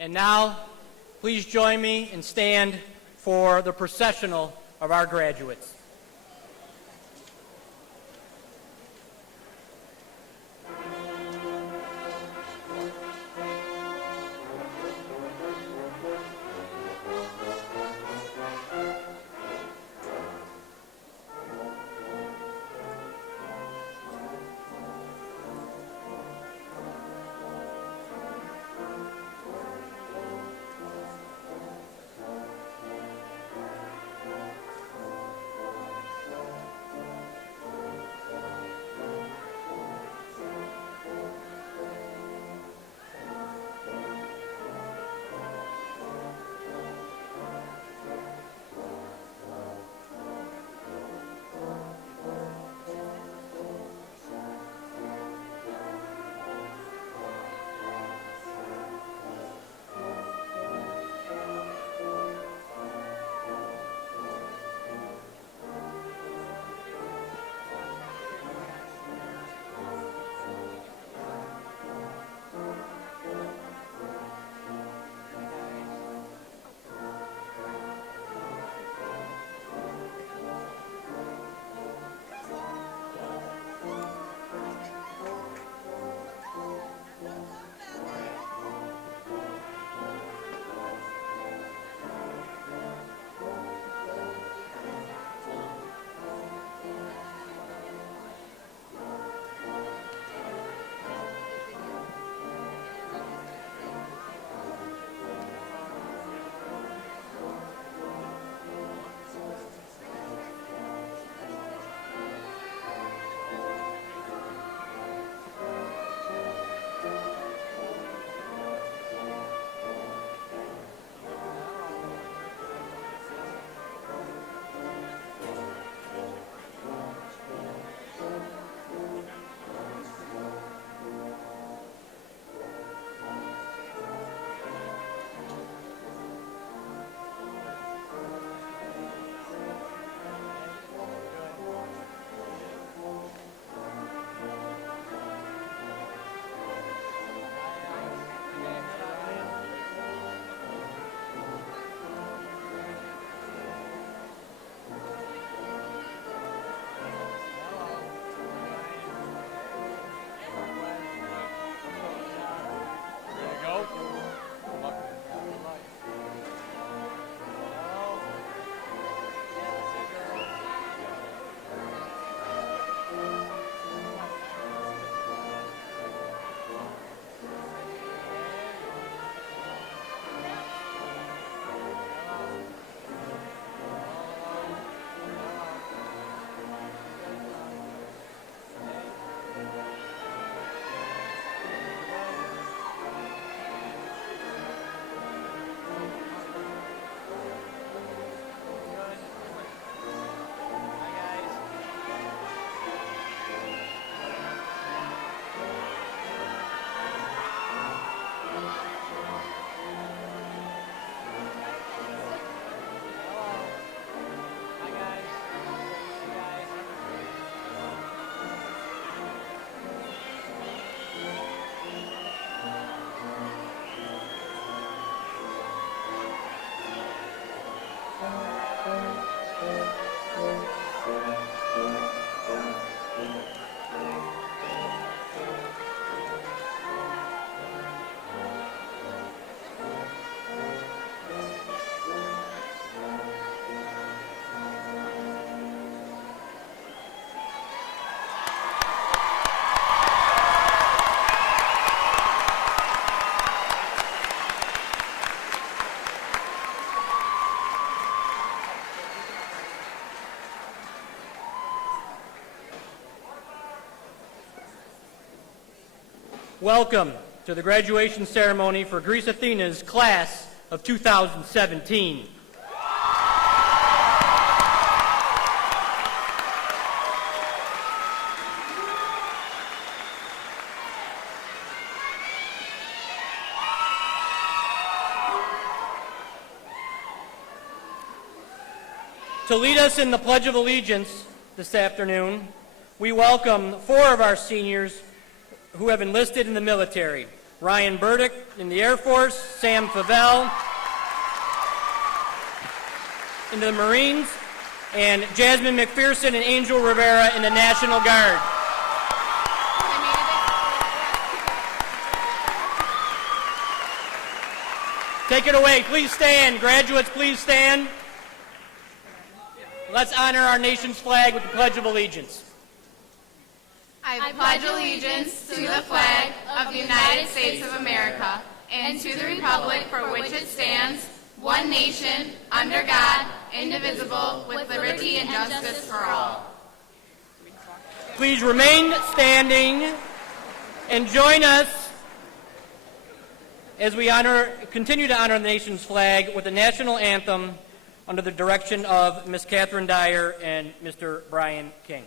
And now, please join me and stand for the processional of our graduates. Welcome to the graduation ceremony for Greece Athena's class of 2017. To lead us in the Pledge of Allegiance this afternoon, we welcome 4 of our seniors who have enlisted in the military. Ryan Burdick in the Air Force, Sam Favell into the Marines, and Jasmine McPherson and Angel Rivera in the National Guard. Take it away. Please stand. Graduates, please stand. Let's honor our nation's flag with the Pledge of Allegiance. I pledge allegiance to the flag of the United States of America and to the republic for which it stands, one nation, under God, indivisible, with liberty and justice for all. Please remain standing and join us as we continue to honor the nation's flag with the national anthem under the direction of Ms. Catherine Dyer and Mr. Brian King.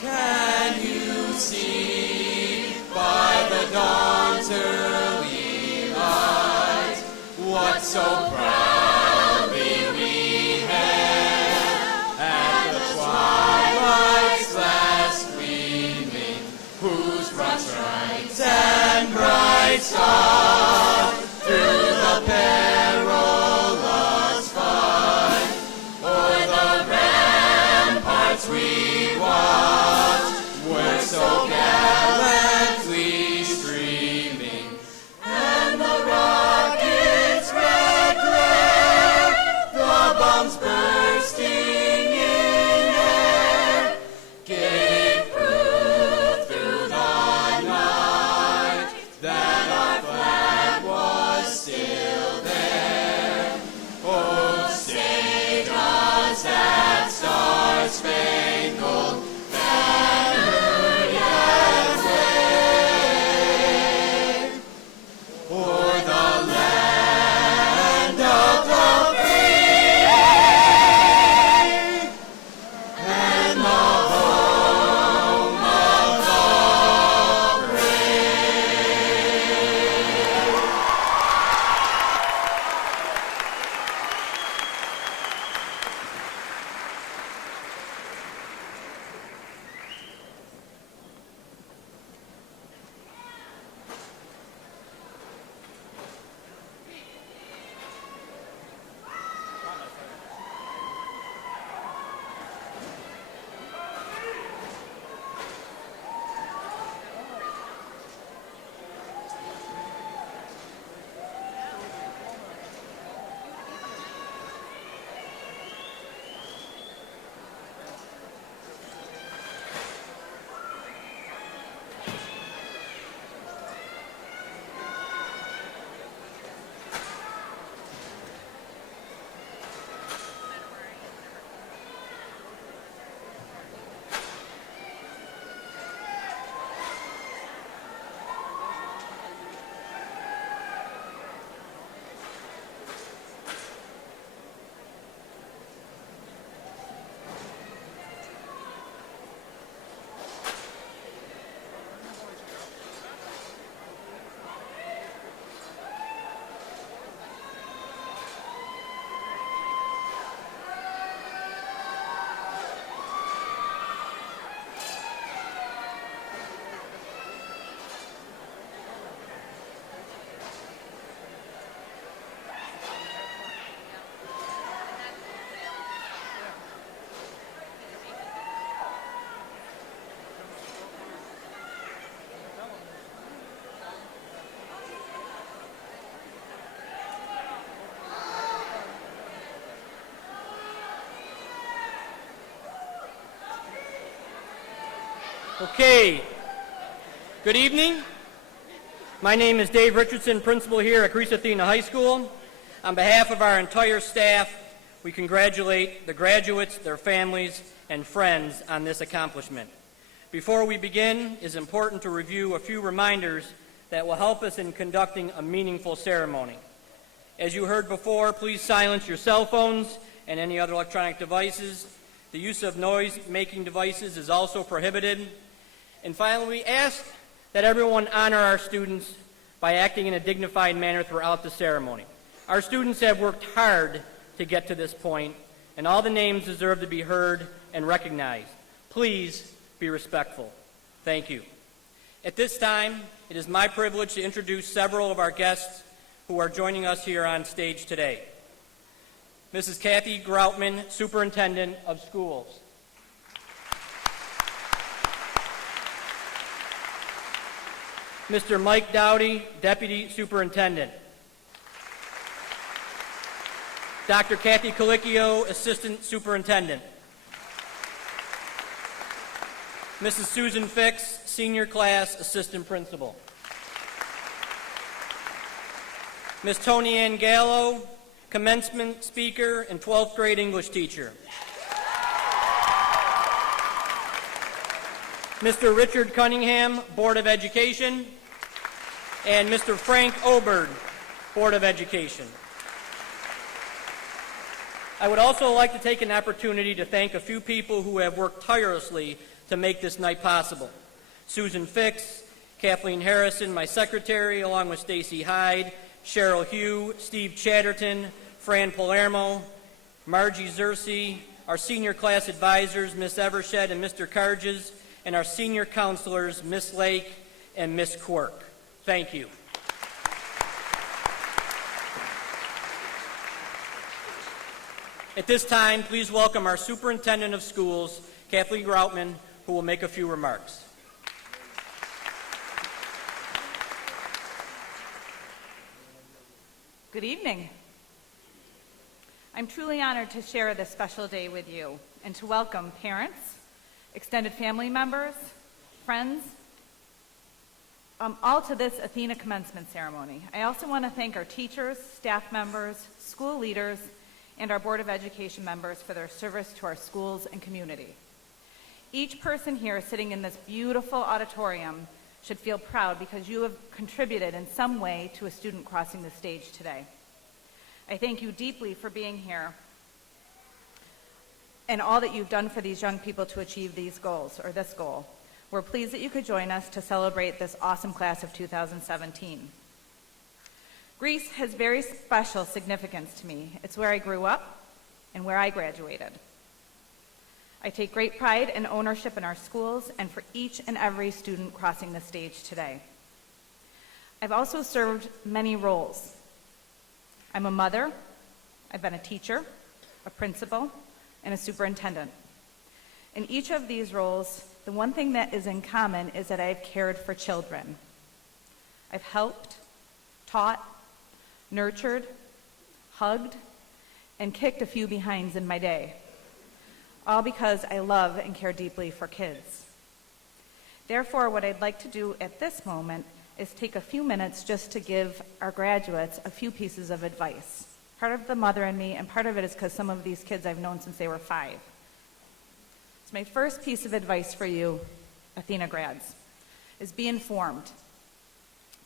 Can you see by the dawn's early light what so proudly we hailed at the twilight's last gleaming, whose broad stripes and bright stars through the perilous fight o'er the ramparts we watched were so gallantly streaming, and the rocket's red glare, the bombs bursting in air, gave proof through the night that our flag was still there. Oh, say does that star-spangled banner yet wave o'er the land of the free and the home of the brave. Okay. Good evening. My name is Dave Richardson, principal here at Greece Athena High School. On behalf of our entire staff, we congratulate the graduates, their families, and friends on this accomplishment. Before we begin, it is important to review a few reminders that will help us in conducting a meaningful ceremony. As you heard before, please silence your cell phones and any other electronic devices. The use of noise-making devices is also prohibited. And finally, we ask that everyone honor our students by acting in a dignified manner throughout the ceremony. Our students have worked hard to get to this point, and all the names deserve to be heard and recognized. Please be respectful. Thank you. At this time, it is my privilege to introduce several of our guests who are joining us here on stage today. Mrs. Kathy Groutman, Superintendent of Schools. Mr. Mike Dowdy, Deputy Superintendent. Dr. Kathy Colicchio, Assistant Superintendent. Mrs. Susan Fix, Senior Class Assistant Principal. Ms. Tony Ann Gallo, Commencement Speaker and 12th Grade English Teacher. Mr. Richard Cunningham, Board of Education, and Mr. Frank Oberg, Board of Education. I would also like to take an opportunity to thank a few people who have worked tirelessly to make this night possible. Susan Fix, Kathleen Harrison, my secretary, along with Stacy Hyde, Cheryl Hugh, Steve Chatterton, Fran Palermo, Margie Zersi, our senior class advisors, Ms. Evershed and Mr. Carges, and our senior counselors, Ms. Lake and Ms. Quirk. Thank you. At this time, please welcome our Superintendent of Schools, Kathleen Groutman, who will make a few remarks. Good evening. I'm truly honored to share this special day with you and to welcome parents, extended family members, friends, all to this Athena commencement ceremony. I also want to thank our teachers, staff members, school leaders, and our Board of Education members for their service to our schools and community. Each person here sitting in this beautiful auditorium should feel proud because you have contributed in some way to a student crossing the stage today. I thank you deeply for being here and all that you've done for these young people to achieve these goals, or this goal. We're pleased that you could join us to celebrate this awesome class of 2017. Greece has very special significance to me. It's where I grew up and where I graduated. I take great pride and ownership in our schools and for each and every student crossing the stage today. I've also served many roles. I'm a mother, I've been a teacher, a principal, and a superintendent. In each of these roles, the one thing that is in common is that I've cared for children. I've helped, taught, nurtured, hugged, and kicked a few behinds in my day, all because I love and care deeply for kids. Therefore, what I'd like to do at this moment is take a few minutes just to give our graduates a few pieces of advice. Part of the mother in me, and part of it is because some of these kids I've known since they were 5. So my first piece of advice for you, Athena grads, is be informed.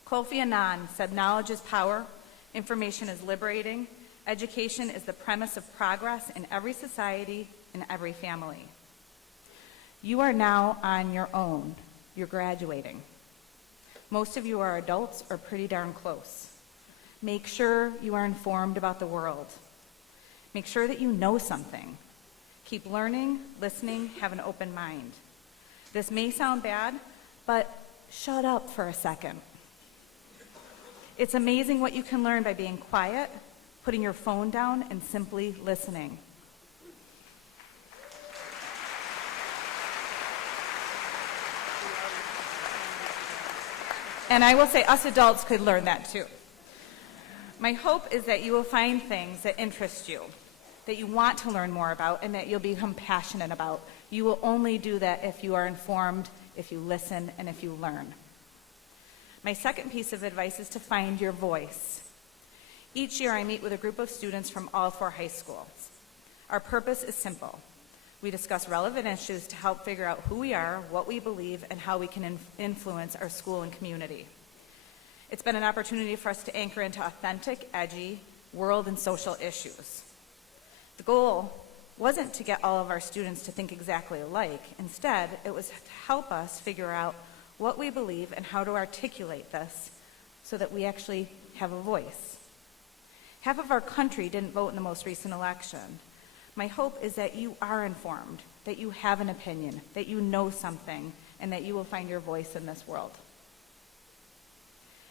Kofi Annan said, "Knowledge is power, information is liberating, education is the premise of progress in every society and every family." You are now on your own. You're graduating. Most of you are adults or pretty darn close. Make sure you are informed about the world. Make sure that you know something. Keep learning, listening, have an open mind. This may sound bad, but shut up for a second. It's amazing what you can learn by being quiet, putting your phone down, and simply listening. And I will say us adults could learn that too. My hope is that you will find things that interest you, that you want to learn more about, and that you'll become passionate about. You will only do that if you are informed, if you listen, and if you learn. My second piece of advice is to find your voice. Each year I meet with a group of students from all 4 high schools. Our purpose is simple. We discuss relevant issues to help figure out who we are, what we believe, and how we can influence our school and community. It's been an opportunity for us to anchor into authentic, edgy, world and social issues. The goal wasn't to get all of our students to think exactly alike. Instead, it was to help us figure out what we believe and how to articulate this so that we actually have a voice. Half of our country didn't vote in the most recent election, My hope is that you are informed, that you have an opinion, that you know something, and that you will find your voice in this world.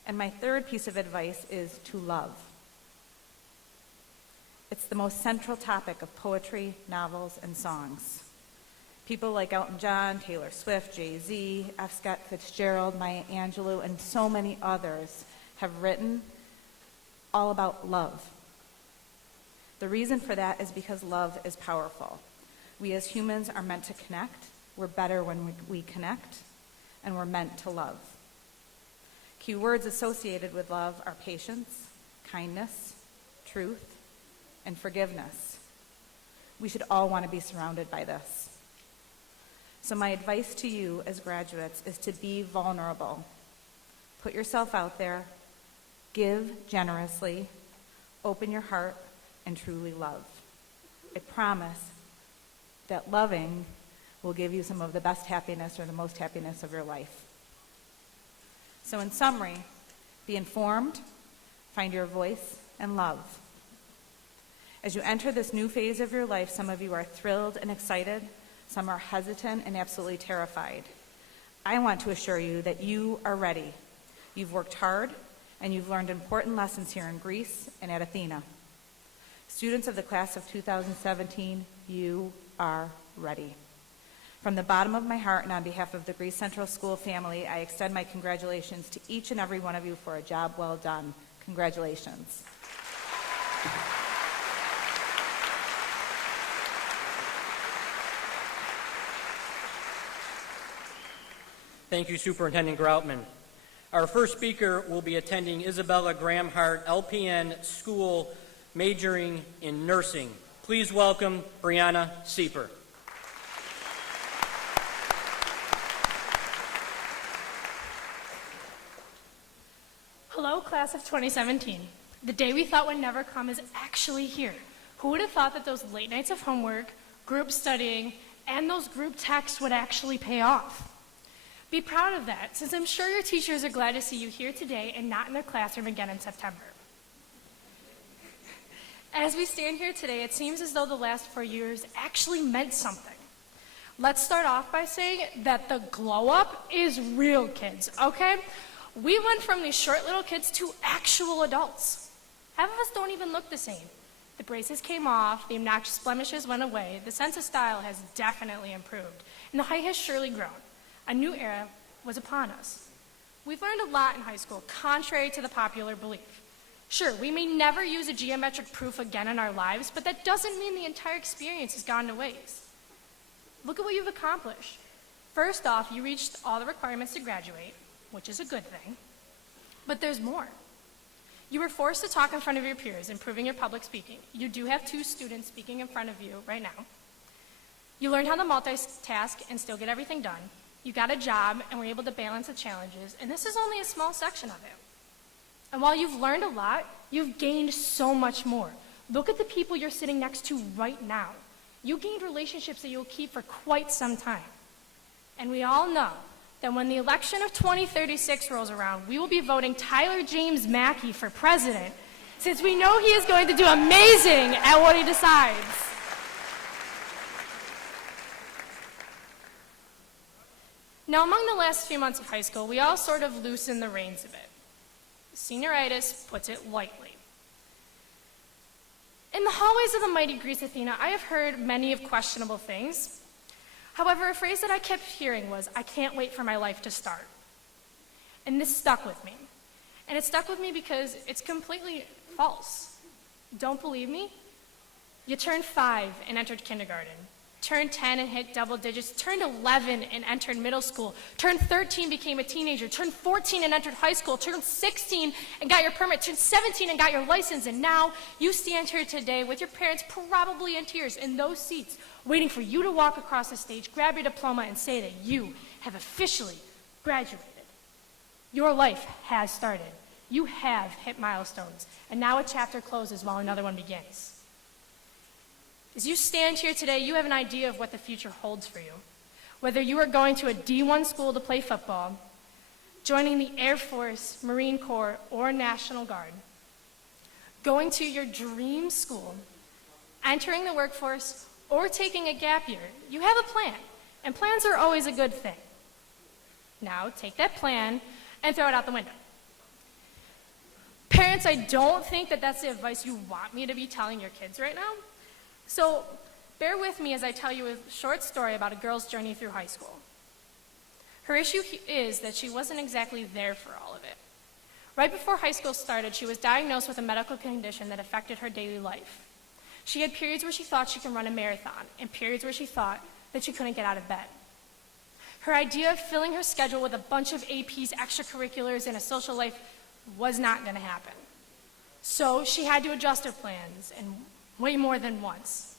And my third piece of advice is to love. It's the most central topic of poetry, novels, and songs. People like Elton John, Taylor Swift, Jay-Z, F. Scott Fitzgerald, Maya Angelou, and so many others have written all about love. The reason for that is because love is powerful. We as humans are meant to connect. We're better when we connect, and we're meant to love. Key words associated with love are patience, kindness, truth, and forgiveness. We should all want to be surrounded by this. So my advice to you as graduates is to be vulnerable. Put yourself out there, give generously, open your heart, and truly love. I promise that loving will give you some of the best happiness or the most happiness of your life. So in summary, be informed, find your voice, and love. As you enter this new phase of your life, some of you are thrilled and excited, some are hesitant and absolutely terrified. I want to assure you that you are ready. You've worked hard, and you've learned important lessons here in Greece and at Athena. Students of the class of 2017, you are ready. From the bottom of my heart and on behalf of the Greece Central School family, I extend my congratulations to each and every one of you for a job well done. Congratulations. Thank you, Superintendent Groutman. Our first speaker will be attending Isabella Graham Hart LPN School, majoring in nursing. Please welcome Brianna Sieper. Hello, class of 2017. The day we thought would never come is actually here. Who would have thought that those late nights of homework, group studying, and those group texts would actually pay off? Be proud of that, since I'm sure your teachers are glad to see you here today and not in their classroom again in September. As we stand here today, it seems as though the last 4 years actually meant something. Let's start off by saying that the glow up is real, kids, okay? We went from these short little kids to actual adults. Half of us don't even look the same. The braces came off, the obnoxious blemishes went away, the sense of style has definitely improved, and the height has surely grown. A new era was upon us. We've learned a lot in high school, contrary to the popular belief. Sure, we may never use a geometric proof again in our lives, but that doesn't mean the entire experience has gone to waste. Look at what you've accomplished. First off, you reached all the requirements to graduate, which is a good thing, but there's more. You were forced to talk in front of your peers, improving your public speaking. You do have 2 students speaking in front of you right now. You learned how to multitask and still get everything done. You got a job and were able to balance the challenges, and this is only a small section of it. And while you've learned a lot, you've gained so much more. Look at the people you're sitting next to right now. You gained relationships that you'll keep for quite some time. And we all know that when the election of 2036 rolls around, we will be voting Tyler James Mackey for president, since we know he is going to do amazing at what he decides. Now, among the last few months of high school, we all sort of loosened the reins a bit. Senioritis puts it lightly. In the hallways of the mighty Greece Athena, I have heard many of questionable things. However, a phrase that I kept hearing was, "I can't wait for my life to start." And this stuck with me. And it stuck with me because it's completely false. Don't believe me? You turned 5 and entered kindergarten. Turned 10 and hit double digits, turned 11 and entered middle school, turned 13, became a teenager, turned 14 and entered high school, turned 16 and got your permit, turned 17 and got your license, and now you stand here today with your parents probably in tears in those seats, waiting for you to walk across the stage, grab your diploma, and say that you have officially graduated. Your life has started. You have hit milestones, and now a chapter closes while another one begins. As you stand here today, you have an idea of what the future holds for you. Whether you are going to a D1 school to play football, joining the Air Force, Marine Corps, or National Guard, going to your dream school, entering the workforce, or taking a gap year, you have a plan, and plans are always a good thing. Now, take that plan and throw it out the window. Parents, I don't think that that's the advice you want me to be telling your kids right now. So bear with me as I tell you a short story about a girl's journey through high school. Her issue is that she wasn't exactly there for all of it. Right before high school started, she was diagnosed with a medical condition that affected her daily life. She had periods where she thought she could run a marathon, and periods where she thought that she couldn't get out of bed. Her idea of filling her schedule with a bunch of APs, extracurriculars, and a social life was not going to happen. So she had to adjust her plans, and way more than once.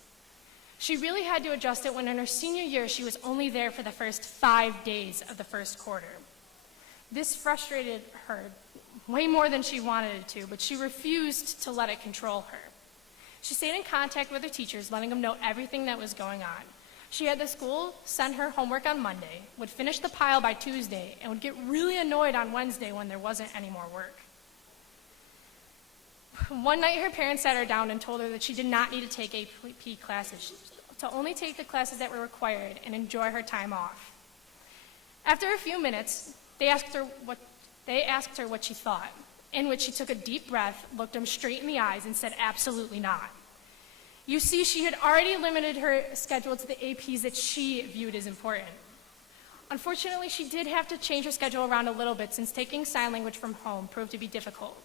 She really had to adjust it when in her senior year she was only there for the first 5 days of the first quarter. This frustrated her way more than she wanted it to, but she refused to let it control her. She stayed in contact with her teachers, letting them know everything that was going on. She had the school send her homework on Monday, would finish the pile by Tuesday, and would get really annoyed on Wednesday when there wasn't any more work. One night, her parents sat her down and told her that she did not need to take AP classes, to only take the classes that were required and enjoy her time off. After a few minutes, they asked her what she thought, in which she took a deep breath, looked them straight in the eyes, and said, "Absolutely not." You see, she had already limited her schedule to the APs that she viewed as important. Unfortunately, she did have to change her schedule around a little bit since taking sign language from home proved to be difficult.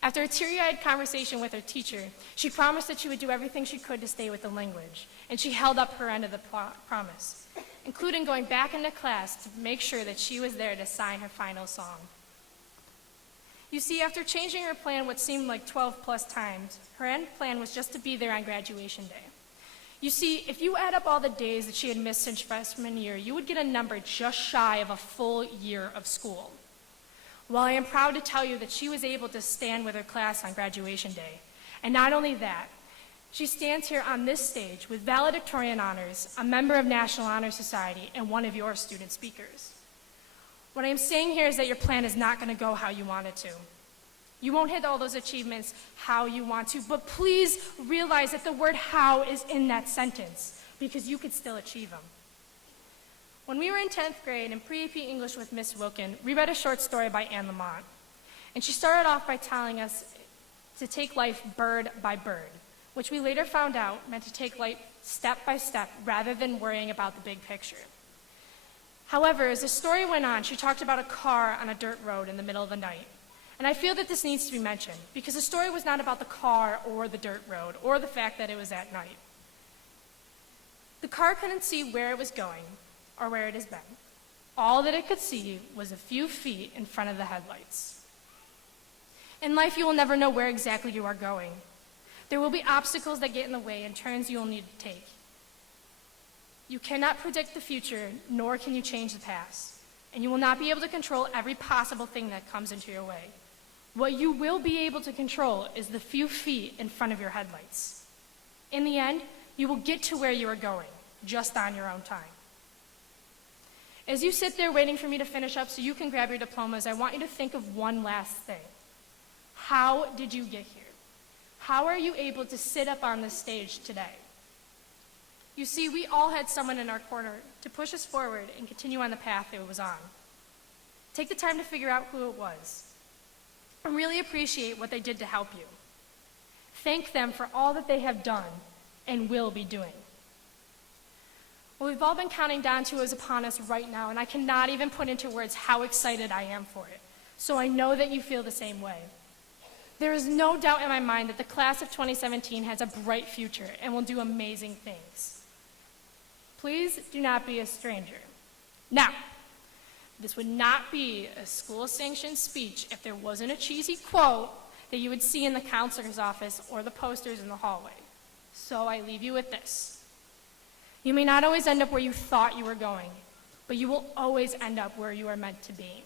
After a teary-eyed conversation with her teacher, she promised that she would do everything she could to stay with the language, and she held up her end of the promise, including going back into class to make sure that she was there to sign her final song. You see, after changing her plan what seemed like 12 plus times, her end plan was just to be there on graduation day. You see, if you add up all the days that she had missed since freshman year, you would get a number just shy of a full year of school. While I am proud to tell you that she was able to stand with her class on graduation day, and not only that, she stands here on this stage with valedictorian honors, a member of National Honor Society, and one of your student speakers. What I am saying here is that your plan is not going to go how you want it to. You won't hit all those achievements how you want to, but please realize that the word how is in that sentence, because you could still achieve them. When we were in 10th grade in pre-AP English with Miss Wilkin, we read a short story by Anne Lamont. And she started off by telling us to take life bird by bird, which we later found out meant to take life step by step rather than worrying about the big picture. However, as the story went on, she talked about a car on a dirt road in the middle of the night. And I feel that this needs to be mentioned, because the story was not about the car or the dirt road or the fact that it was at night. The car couldn't see where it was going or where it has been. All that it could see was a few feet in front of the headlights. In life, you will never know where exactly you are going. There will be obstacles that get in the way and turns you will need to take. You cannot predict the future, nor can you change the past. And you will not be able to control every possible thing that comes into your way. What you will be able to control is the few feet in front of your headlights. In the end, you will get to where you are going, just on your own time. As you sit there waiting for me to finish up so you can grab your diplomas, I want you to think of one last thing. How did you get here? How are you able to sit up on this stage today? You see, we all had someone in our corner to push us forward and continue on the path it was on. Take the time to figure out who it was, and really appreciate what they did to help you. Thank them for all that they have done and will be doing. Well, we've all been counting down to is upon us right now, and I cannot even put into words how excited I am for it. So I know that you feel the same way. There is no doubt in my mind that the class of 2017 has a bright future and will do amazing things. Please do not be a stranger. Now, this would not be a school-sanctioned speech if there wasn't a cheesy quote that you would see in the counselor's office or the posters in the hallway. So I leave you with this. You may not always end up where you thought you were going, but you will always end up where you are meant to be.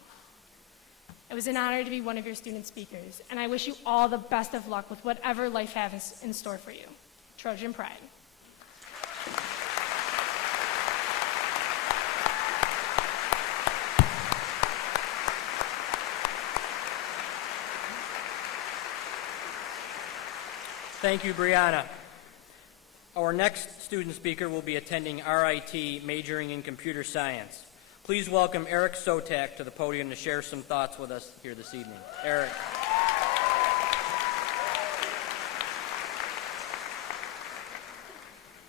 It was an honor to be one of your student speakers, and I wish you all the best of luck with whatever life has in store for you. Trojan Pride. Thank you, Brianna. Our next student speaker will be attending RIT, majoring in computer science. Please welcome Eric Sotak to the podium to share some thoughts with us here this evening. Eric.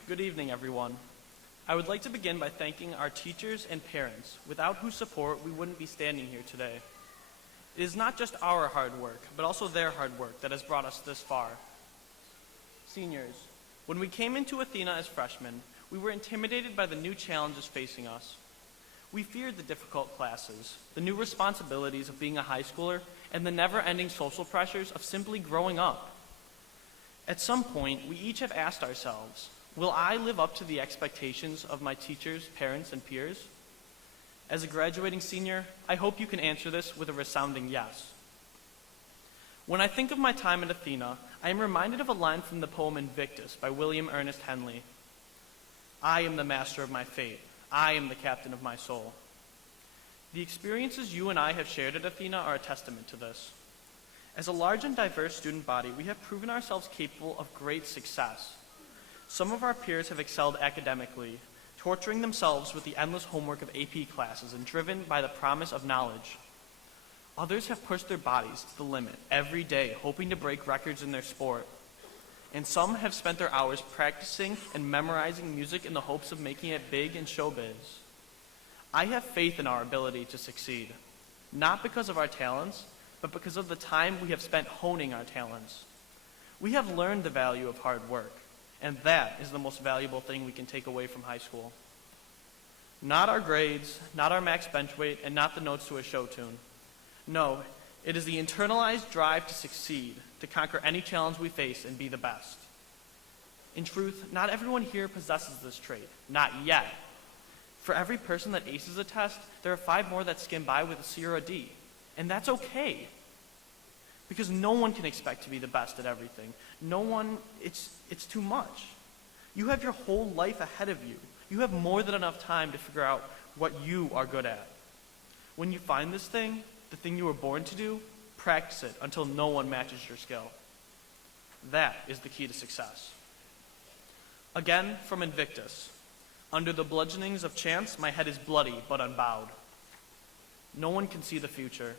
Good evening, everyone. I would like to begin by thanking our teachers and parents, without whose support we wouldn't be standing here today. It is not just our hard work, but also their hard work that has brought us this far. Seniors, when we came into Athena as freshmen, we were intimidated by the new challenges facing us. We feared the difficult classes, the new responsibilities of being a high schooler, and the never-ending social pressures of simply growing up. At some point, we each have asked ourselves, will I live up to the expectations of my teachers, parents, and peers? As a graduating senior, I hope you can answer this with a resounding yes. When I think of my time at Athena, I am reminded of a line from the poem Invictus by William Ernest Henley. I am the master of my fate. I am the captain of my soul. The experiences you and I have shared at Athena are a testament to this. As a large and diverse student body, we have proven ourselves capable of great success. Some of our peers have excelled academically, torturing themselves with the endless homework of AP classes and driven by the promise of knowledge. Others have pushed their bodies to the limit every day, hoping to break records in their sport. And some have spent their hours practicing and memorizing music in the hopes of making it big in showbiz. I have faith in our ability to succeed, not because of our talents, but because of the time we have spent honing our talents. We have learned the value of hard work, and that is the most valuable thing we can take away from high school. Not our grades, not our max bench weight, and not the notes to a show tune. No, it is the internalized drive to succeed, to conquer any challenge we face and be the best. In truth, not everyone here possesses this trait, not yet. For every person that aces a test, there are 5 more that skim by with a C or a D, and that's okay. Because no one can expect to be the best at everything. No one, it's too much. You have your whole life ahead of you. You have more than enough time to figure out what you are good at. When you find this thing, the thing you were born to do, practice it until no one matches your skill. That is the key to success. Again, from Invictus. Under the bludgeonings of chance, my head is bloody but unbowed. No one can see the future.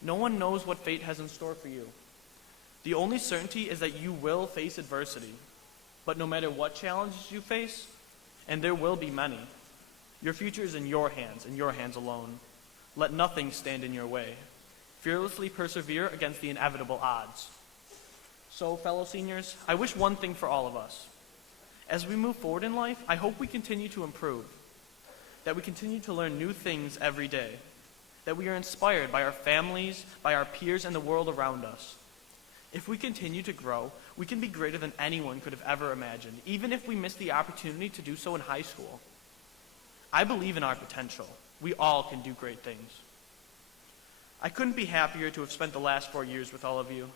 No one knows what fate has in store for you. The only certainty is that you will face adversity. But no matter what challenges you face, and there will be many, your future is in your hands and your hands alone. Let nothing stand in your way. Fearlessly persevere against the inevitable odds. So, fellow seniors, I wish one thing for all of us. As we move forward in life, I hope we continue to improve, that we continue to learn new things every day, that we are inspired by our families, by our peers, and the world around us. If we continue to grow, we can be greater than anyone could have ever imagined, even if we miss the opportunity to do so in high school. I believe in our potential. We all can do great things. I couldn't be happier to have spent the last 4 years with all of you.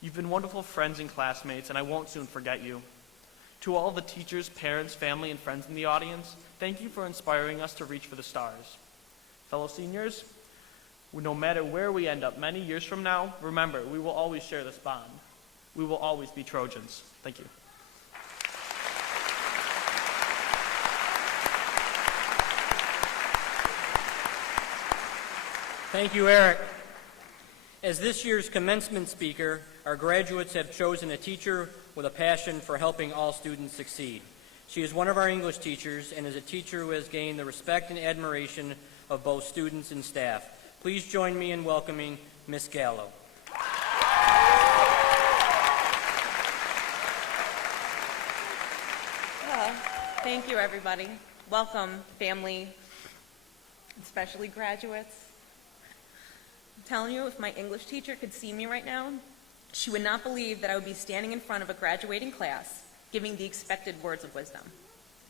You've been wonderful friends and classmates, and I won't soon forget you. To all the teachers, parents, family, and friends in the audience, thank you for inspiring us to reach for the stars. Fellow seniors, no matter where we end up many years from now, remember, we will always share this bond. We will always be Trojans. Thank you. Thank you, Eric. As this year's commencement speaker, our graduates have chosen a teacher with a passion for helping all students succeed. She is one of our English teachers and is a teacher who has gained the respect and admiration of both students and staff. Please join me in welcoming Miss Gallo. Thank you, everybody. Welcome, family, especially graduates. I'm telling you, if my English teacher could see me right now, she would not believe that I would be standing in front of a graduating class giving the expected words of wisdom.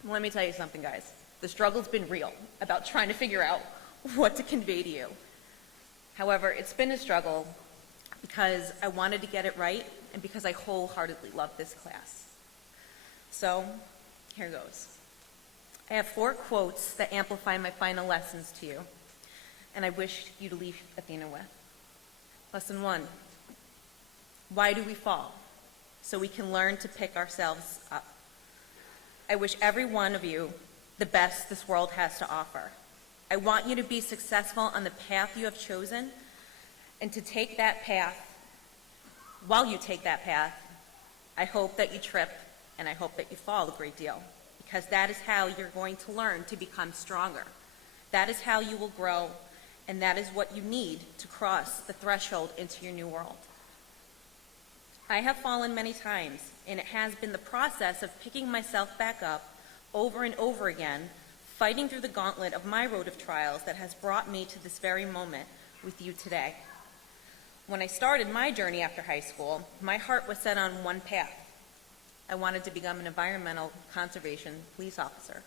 Let me tell you something, guys. The struggle's been real about trying to figure out what to convey to you. However, it's been a struggle because I wanted to get it right and because I wholeheartedly love this class. So, here goes. I have 4 quotes that amplify my final lessons to you, and I wish you to leave Athena with. Lesson 1. Why do we fall? So we can learn to pick ourselves up. I wish every one of you the best this world has to offer. I want you to be successful on the path you have chosen, and to take that path, while you take that path, I hope that you trip and I hope that you fall a great deal, because that is how you're going to learn to become stronger. That is how you will grow, and that is what you need to cross the threshold into your new world. I have fallen many times, and it has been the process of picking myself back up over and over again, fighting through the gauntlet of my road of trials that has brought me to this very moment with you today. When I started my journey after high school, my heart was set on one path. I wanted to become an environmental conservation police officer.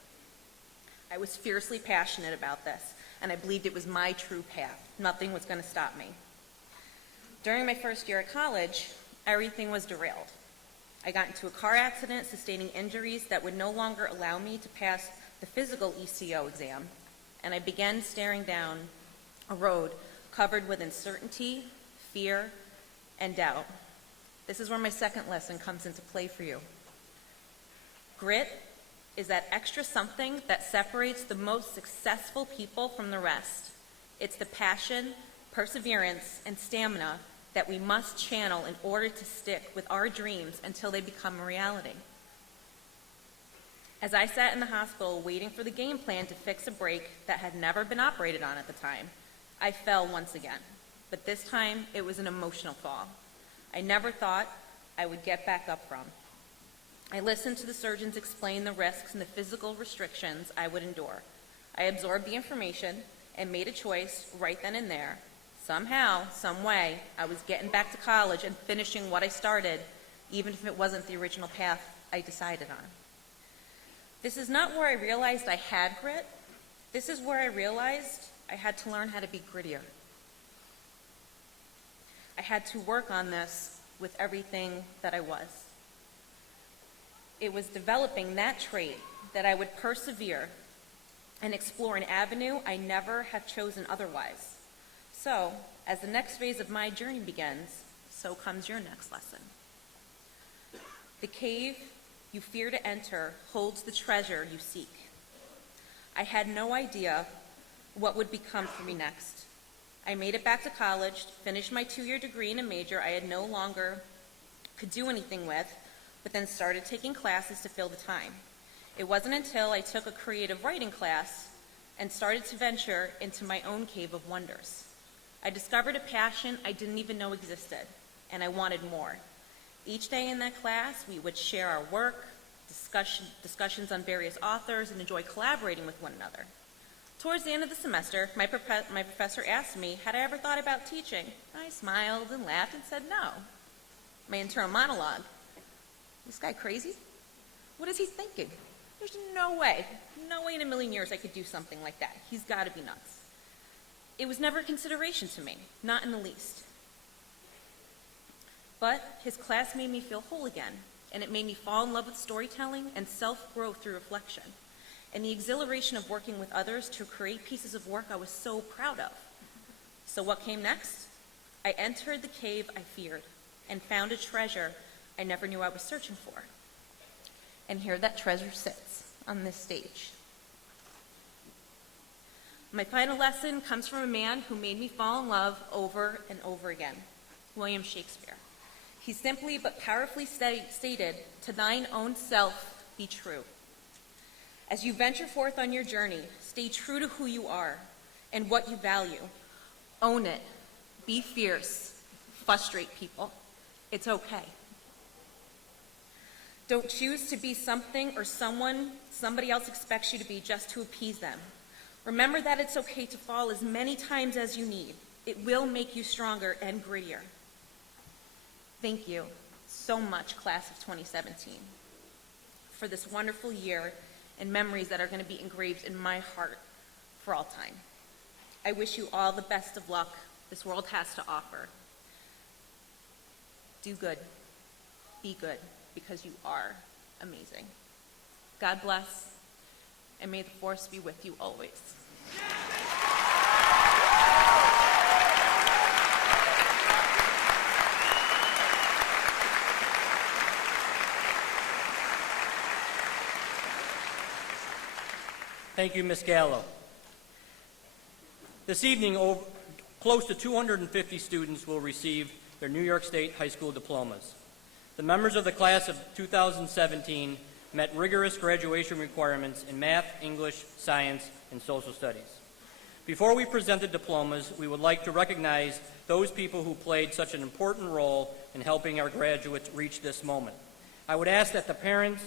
I was fiercely passionate about this, and I believed it was my true path. Nothing was going to stop me. During my first year at college, everything was derailed. I got into a car accident, sustaining injuries that would no longer allow me to pass the physical ECO exam, and I began staring down a road covered with uncertainty, fear, and doubt. This is where my second lesson comes into play for you. Grit is that extra something that separates the most successful people from the rest. It's the passion, perseverance, and stamina that we must channel in order to stick with our dreams until they become a reality. As I sat in the hospital waiting for the game plan to fix a brake that had never been operated on at the time, I fell once again. But this time, it was an emotional fall. I never thought I would get back up from. I listened to the surgeons explain the risks and the physical restrictions I would endure. I absorbed the information and made a choice right then and there. Somehow, some way, I was getting back to college and finishing what I started, even if it wasn't the original path I decided on. This is not where I realized I had grit. This is where I realized I had to learn how to be grittier. I had to work on this with everything that I was. It was developing that trait that I would persevere and explore an avenue I never have chosen otherwise. So, as the next phase of my journey begins, so comes your next lesson. The cave you fear to enter holds the treasure you seek. I had no idea what would become for me next. I made it back to college, finished my 2-year degree in a major I had no longer could do anything with, but then started taking classes to fill the time. It wasn't until I took a creative writing class and started to venture into my own cave of wonders. I discovered a passion I didn't even know existed, and I wanted more. Each day in that class, we would share our work, discussions on various authors, and enjoy collaborating with one another. Towards the end of the semester, my professor asked me, had I ever thought about teaching? I smiled and laughed and said no. My internal monologue, this guy crazy? What is he thinking? There's no way in a million years I could do something like that. He's got to be nuts. It was never a consideration to me, not in the least. But his class made me feel whole again, and it made me fall in love with storytelling and self-growth through reflection, and the exhilaration of working with others to create pieces of work I was so proud of. So what came next? I entered the cave I feared and found a treasure I never knew I was searching for. And here that treasure sits on this stage. My final lesson comes from a man who made me fall in love over and over again, William Shakespeare. He simply but powerfully stated, "To thine own self be true." As you venture forth on your journey, stay true to who you are and what you value. Own it. Be fierce. Frustrate people. It's okay. Don't choose to be something or someone somebody else expects you to be just to appease them. Remember that it's okay to fall as many times as you need. It will make you stronger and grittier. Thank you so much, class of 2017, for this wonderful year and memories that are going to be engraved in my heart for all time. I wish you all the best of luck this world has to offer. Do good. Be good, because you are amazing. God bless, and may the force be with you always. Thank you, Ms. Gallo. This evening, close to 250 students will receive their New York State high school diplomas. The members of the class of 2017 met rigorous graduation requirements in math, English, science, and social studies. Before we present the diplomas, we would like to recognize those people who played such an important role in helping our graduates reach this moment. I would ask that the parents,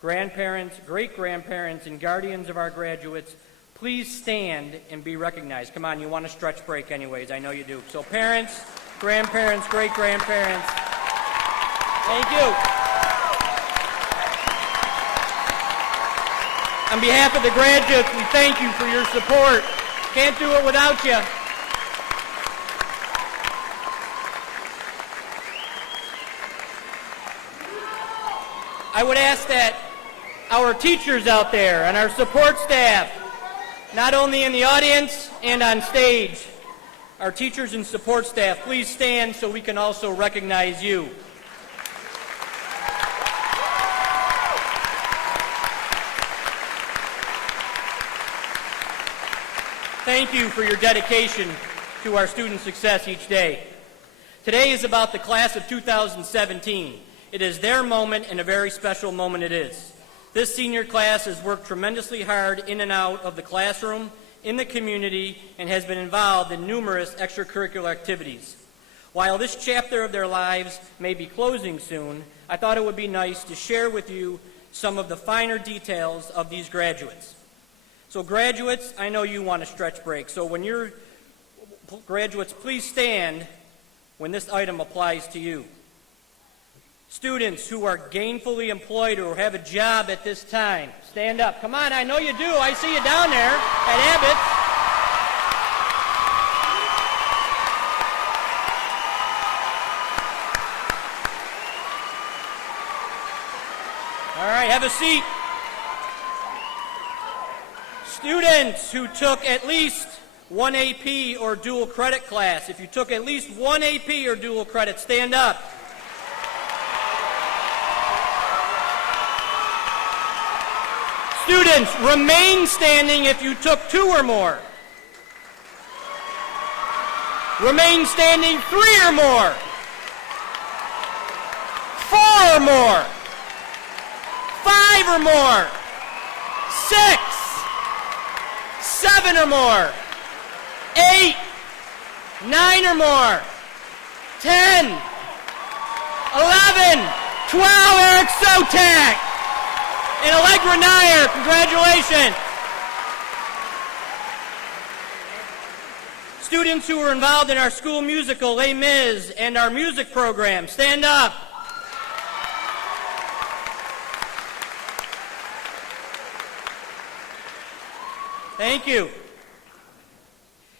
grandparents, great-grandparents, and guardians of our graduates please stand and be recognized. Come on, you want a stretch break anyways, I know you do. So parents, grandparents, great-grandparents, thank you. On behalf of the graduates, we thank you for your support. Can't do it without you. I would ask that our teachers out there and our support staff, not only in the audience and on stage, our teachers and support staff, please stand so we can also recognize you. Thank you for your dedication to our student success each day. Today is about the class of 2017. It is their moment, and a very special moment it is. This senior class has worked tremendously hard in and out of the classroom, in the community, and has been involved in numerous extracurricular activities. While this chapter of their lives may be closing soon, I thought it would be nice to share with you some of the finer details of these graduates. So graduates, I know you want a stretch break, so when you're graduates, please stand when this item applies to you. Students who are gainfully employed or have a job at this time, stand up. Come on, I know you do. I see you down there at Abbott. All right, have a seat. Students who took at least one AP or dual credit class. If you took at least one AP or dual credit, stand up. Students, remain standing if you took 2 or more. Remain standing 3 or more. 4 or more. 5 or more. 6. 7 or more, 8, 9 or more, 10, 11, 12, Eric Sotak, and Allegra Nair, congratulations. Students who were involved in our school musical, Les Mis, and our music program, stand up. Thank you.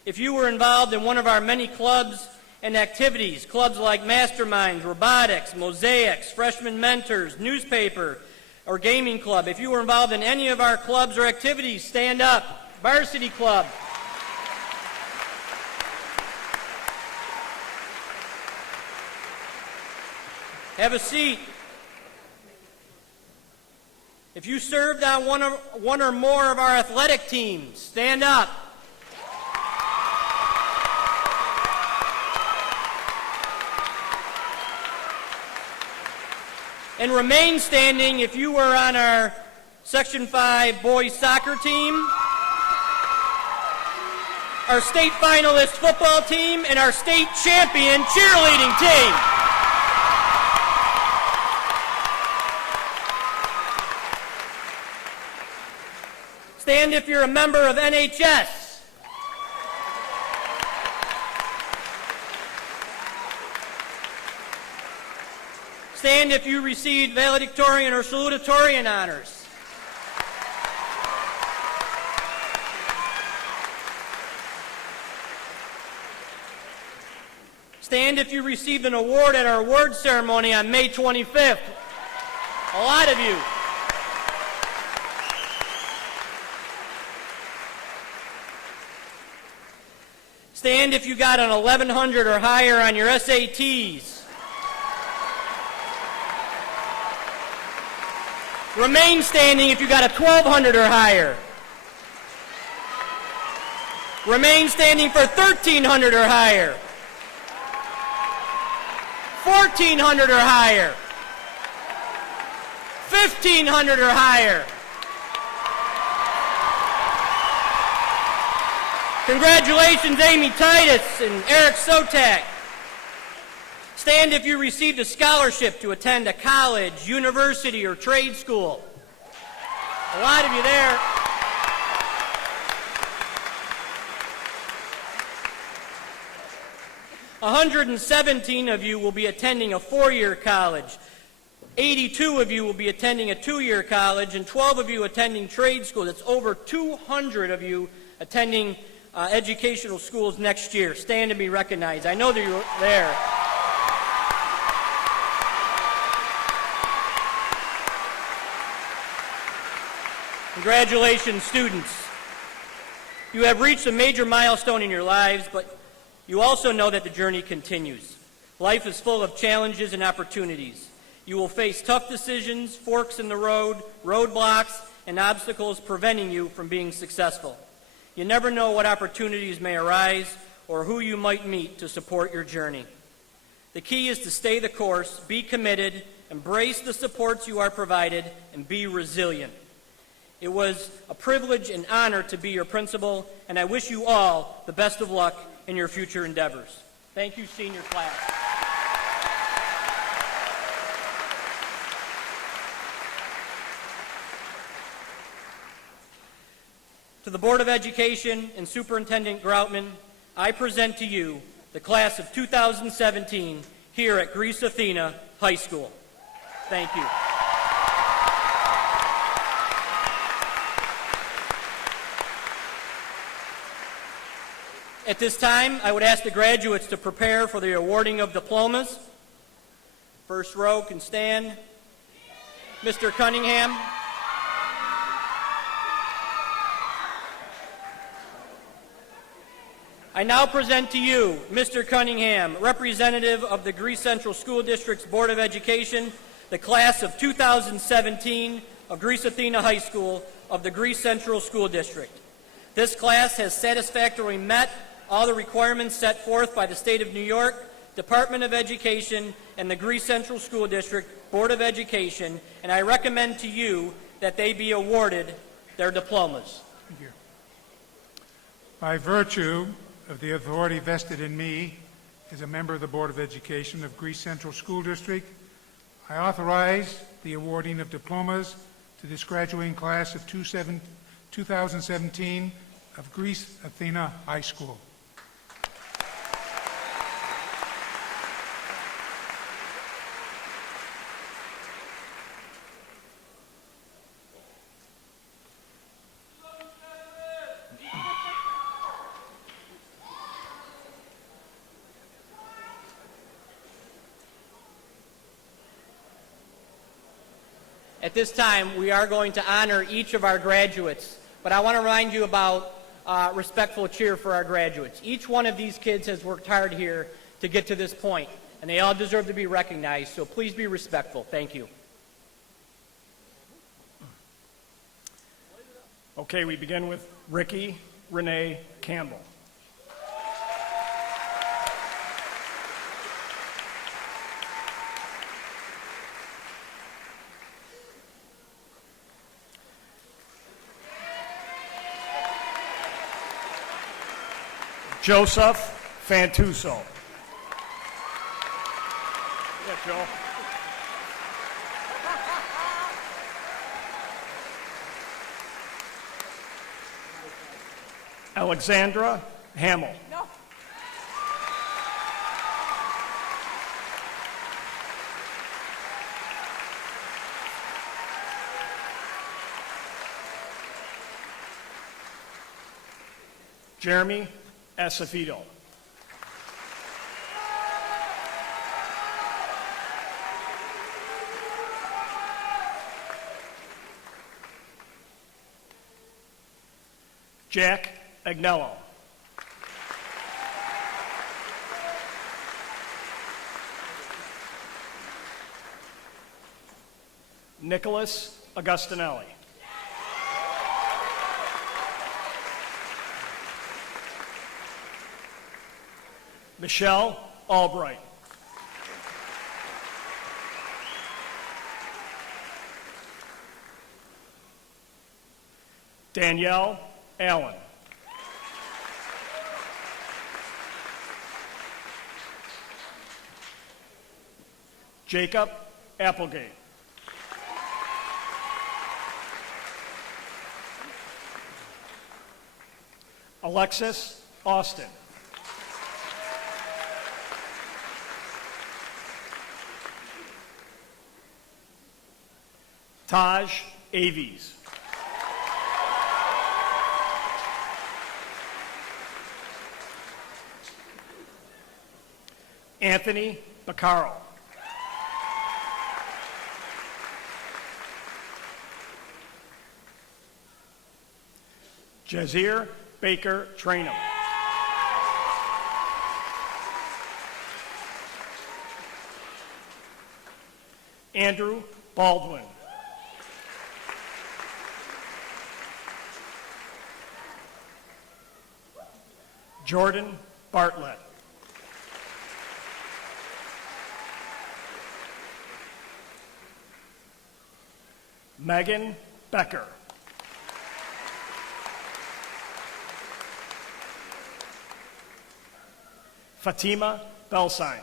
If you were involved in one of our many clubs and activities, clubs like Masterminds, Robotics, Mosaics, Freshman Mentors, Newspaper, or Gaming Club, if you were involved in any of our clubs or activities, stand up. Varsity Club. Have a seat. If you served on one or more of our athletic teams, stand up. And remain standing if you were on our Section 5 boys soccer team, our state finalist football team, and our state champion cheerleading team. Stand if you're a member of NHS. Stand if you received valedictorian or salutatorian honors. Stand if you received an award at our award ceremony on May 25th. A lot of you. Stand if you got an 1100 or higher on your SATs. Remain standing if you got a 1200 or higher. Remain standing for 1,300 or higher. 1,400 or higher. 1,500 or higher. Congratulations, Amy Titus and Eric Sotak. Stand if you received a scholarship to attend a college, university, or trade school. A lot of you there. $117 of you will be attending a four-year college. 82 of you will be attending a two-year college, and 12 of you attending trade school. That's over 200 of you attending educational schools next year. Stand and be recognized. I know that you're there. Congratulations, students. You have reached a major milestone in your lives, but you also know that the journey continues. Life is full of challenges and opportunities. You will face tough decisions, forks in the road, roadblocks, and obstacles preventing you from being successful. You never know what opportunities may arise or who you might meet to support your journey. The key is to stay the course, be committed, embrace the supports you are provided, and be resilient. It was a privilege and honor to be your principal, and I wish you all the best of luck in your future endeavors. Thank you, senior class. To the Board of Education and Superintendent Groutman, I present to you the class of 2017 here at Greece Athena High School. Thank you. At this time, I would ask the graduates to prepare for the awarding of diplomas. First row can stand. Mr. Cunningham. I now present to you Mr. Cunningham, representative of the Greece Central School District's Board of Education, the class of 2017 of Greece Athena High School of the Greece Central School District. This class has satisfactorily met all the requirements set forth by the State of New York, Department of Education, and the Greece Central School District Board of Education, and I recommend to you that they be awarded their diplomas. Thank you. By virtue of the authority vested in me as a member of the Board of Education of Greece Central School District, I authorize the awarding of diplomas to this graduating class of 2017 of Greece Athena High School. At this time, we are going to honor each of our graduates, but I want to remind you about respectful cheer for our graduates. Each one of these kids has worked hard here to get to this point, and they all deserve to be recognized, so please be respectful. Thank you. Okay, we begin with Ricky Renee Campbell. Joseph Fantuso. Yeah, Joe. Alexandra Hamill. No. Jeremy Acevedo. Jack Agnello. Nicholas Augustinelli. Michelle Albright. Danielle Allen. Jacob Applegate. Alexis Austin. Taj Avies. Anthony Baccaro. Jazir Baker Trainum. Andrew Baldwin. Jordan Bartlett. Megan Becker. Fatima Belsign.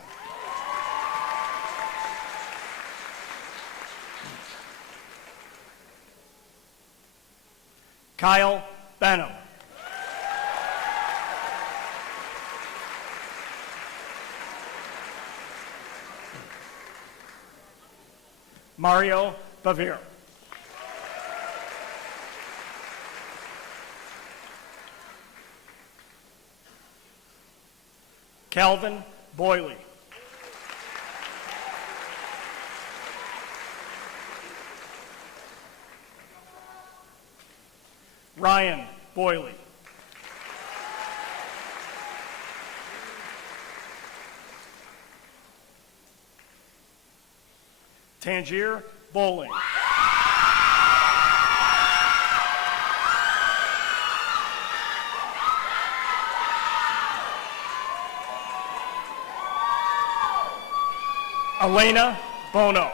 Kyle Benham. Mario Bavir. Calvin Boyley. Ryan Boyley. Tangier Bowling. Elena Bono.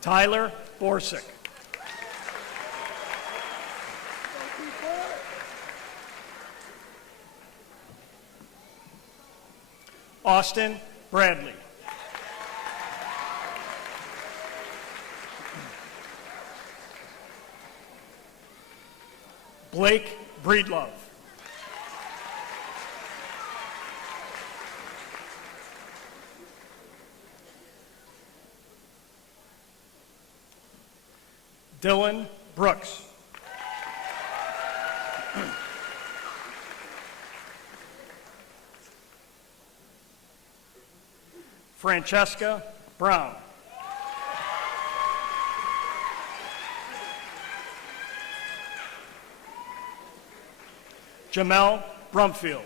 Tyler Borsick. Austin Bradley. Blake Breedlove. Dylan Brooks. Francesca Brown. Jamel Brumfield.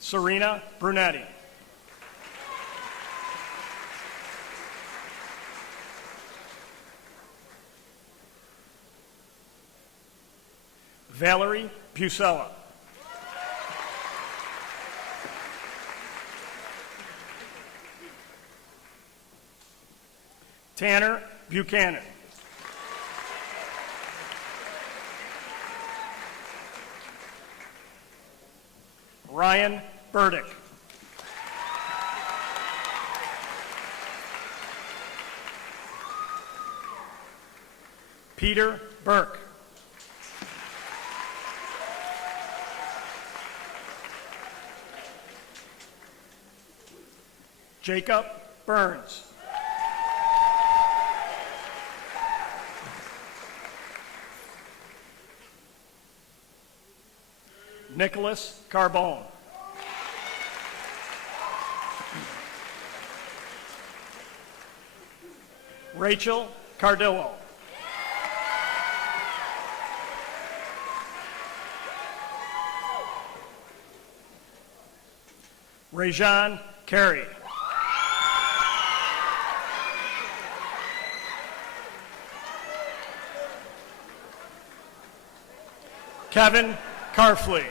Serena Brunetti. Valerie Pusella. Tanner Buchanan. Ryan Burdick. Peter Burke. Jacob Burns. Nicholas Carbone. Rachel Cardillo. Rajan Carey. Kevin Carfley.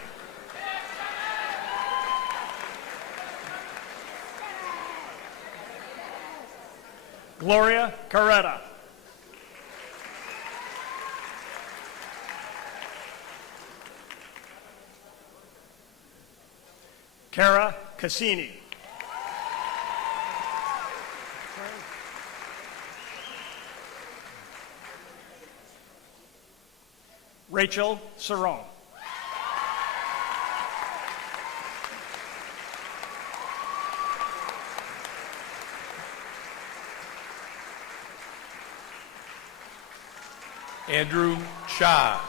Gloria Carretta. Cara Cassini. Rachel Cerrone. Andrew Cha.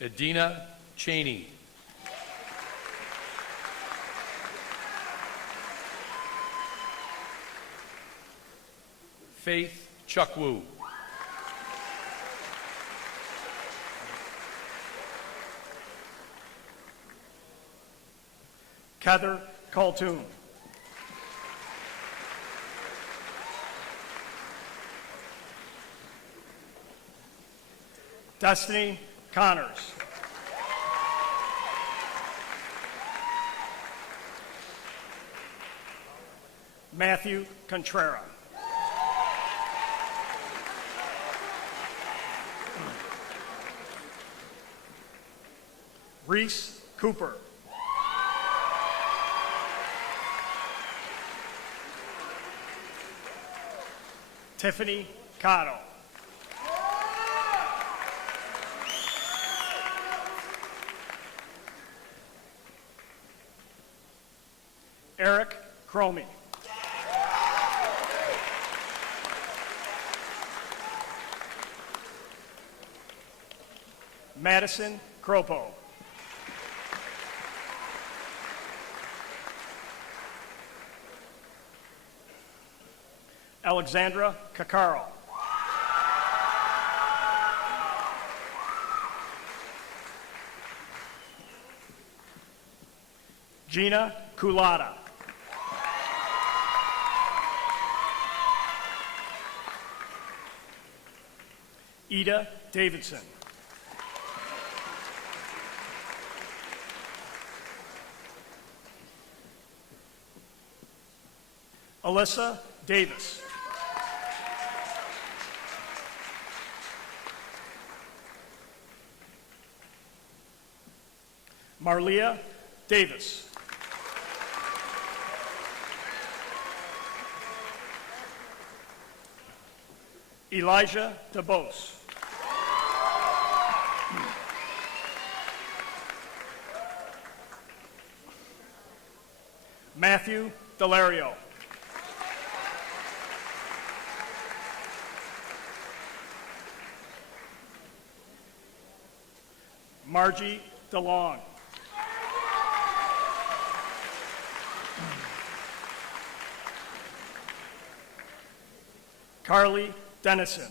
Adina Cheney. Faith Chukwoo. Heather Coltoon. Destiny Connors. Matthew Contreras. Reese Cooper. Tiffany Cotto. Eric Cromie. Madison Cropo. Alexandra Caccaro. Gina Culata. Ida Davidson. Alyssa Davis. Marlia Davis. Elijah DeBose. Matthew Delario. Margie DeLong. Carly Dennison.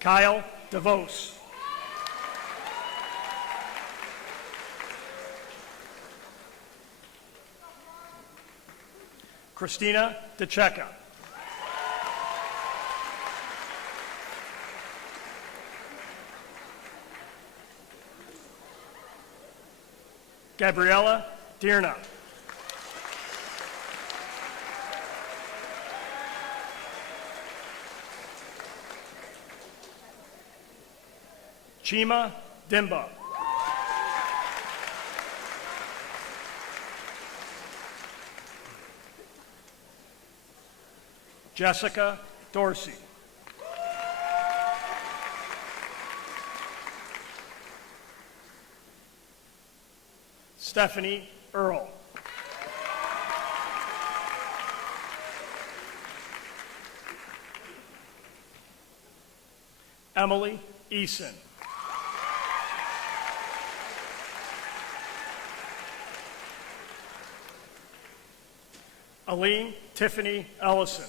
Kyle DeVos. Christina DeCecca. Gabriella Dierna. Chima Dimba. Jessica Dorsey. Stephanie Earl. Emily Eason. Aline Tiffany Ellison.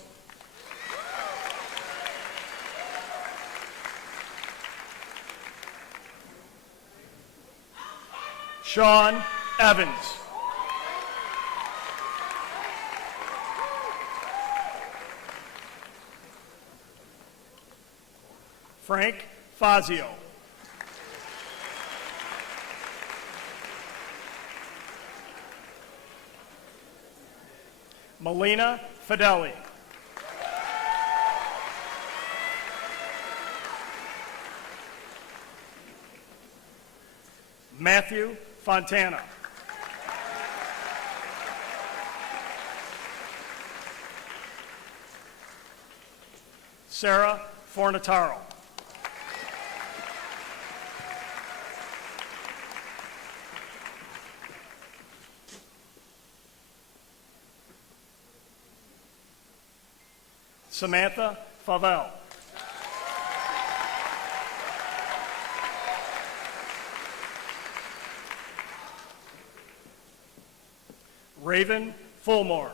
Sean Evans. Frank Fazio. Melina Fideli. Matthew Fontana. Sarah Fornataro. Samantha Favel. Raven Fulmore.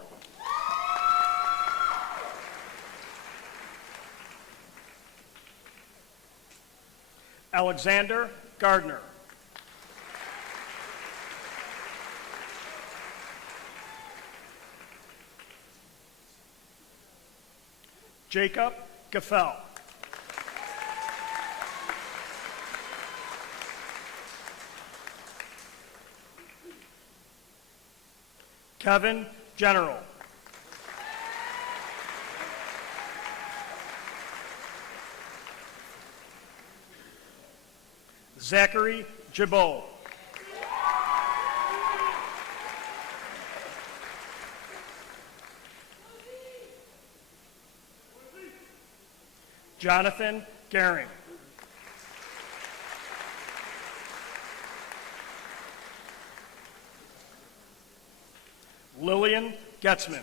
Alexander Gardner. Jacob Gaffel. Kevin General. Zachary Jabot. Jonathan Gehring. Lillian Getzman.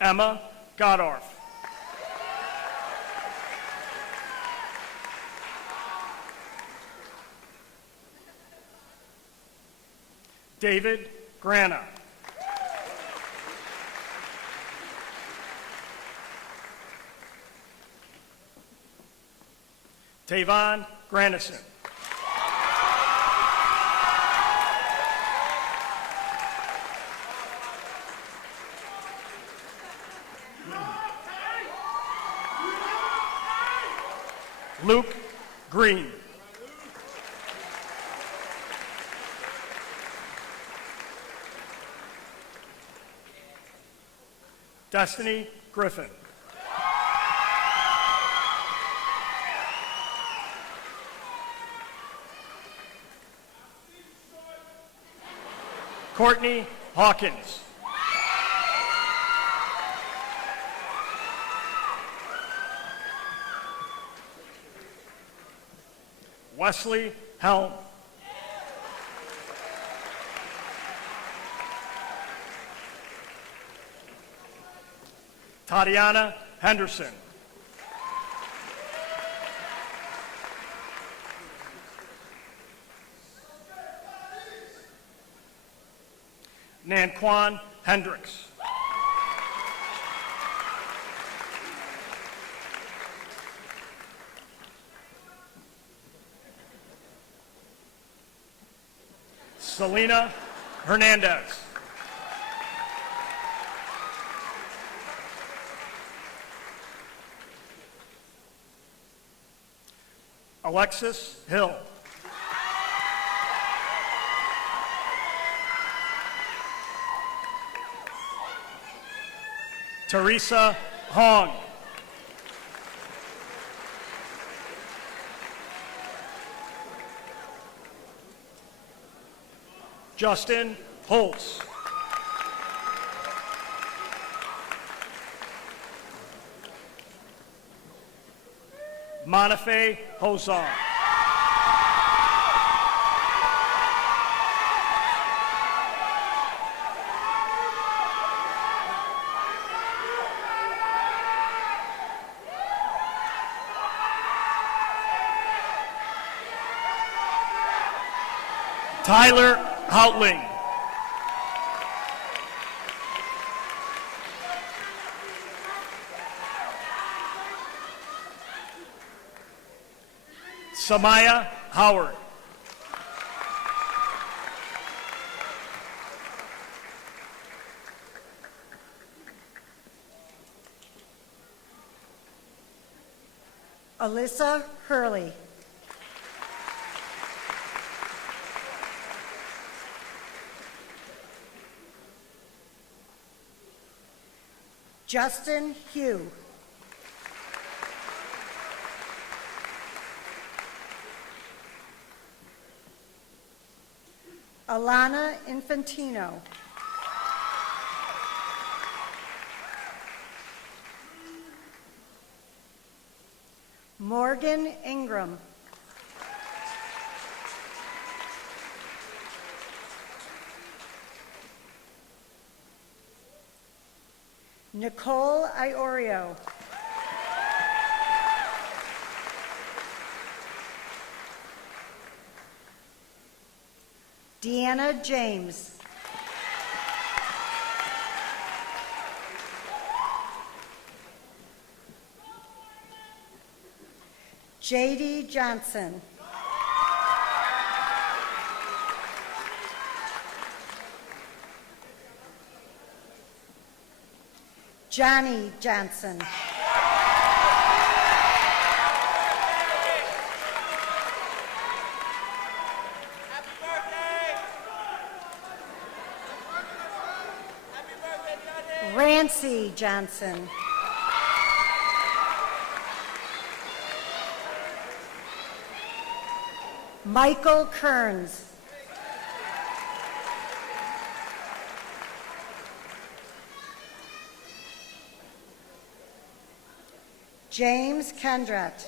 Emma Goddorf. David Grana. Tavon Granison. Luke Green. Destiny Griffin. Courtney Hawkins. Wesley Helm. Tatiana Henderson. Nanquan Hendricks. Selena Hernandez. Alexis Hill. Teresa Hong. Justin Holtz. Monafe Hosong. Tyler Houtling. Samaya Howard. Alyssa Hurley. Justin Hugh. Alana Infantino. Morgan Ingram. Nicole Iorio. Deanna James. J.D. Johnson. Johnny Johnson. Rancy Johnson. Michael Kearns. James Kendrat.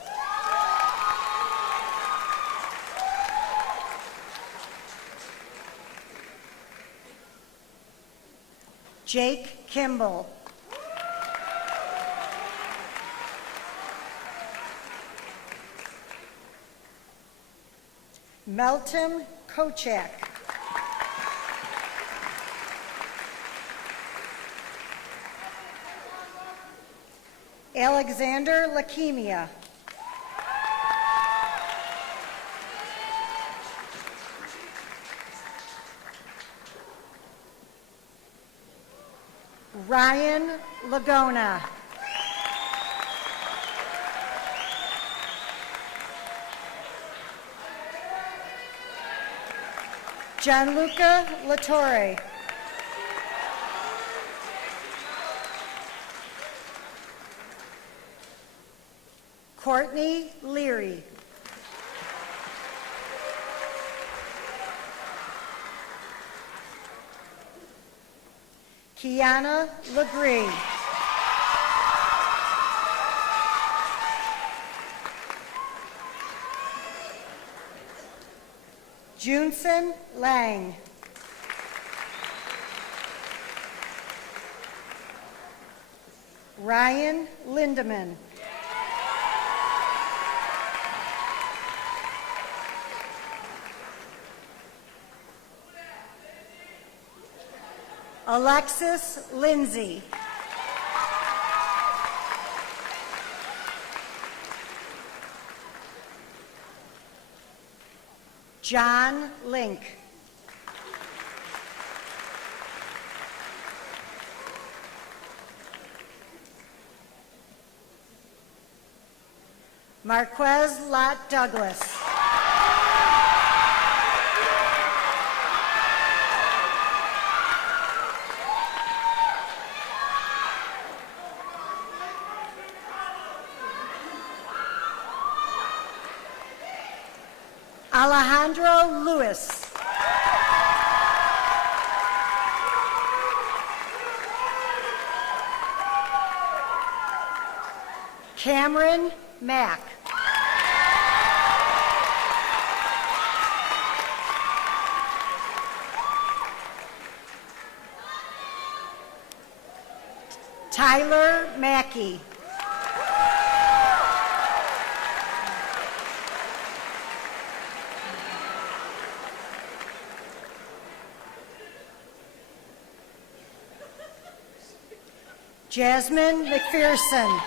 Jake Kimball. Melton Kochak. Alexander Leukemia. Ryan Lagona. Gianluca Latore. Courtney Leary. Kiana Legree. Junson Lang. Ryan Lindeman. Alexis Lindsay. John Link. Marquez Lott Douglas. Alejandro Lewis. Cameron Mack. Tyler Mackey. Jasmine McPherson.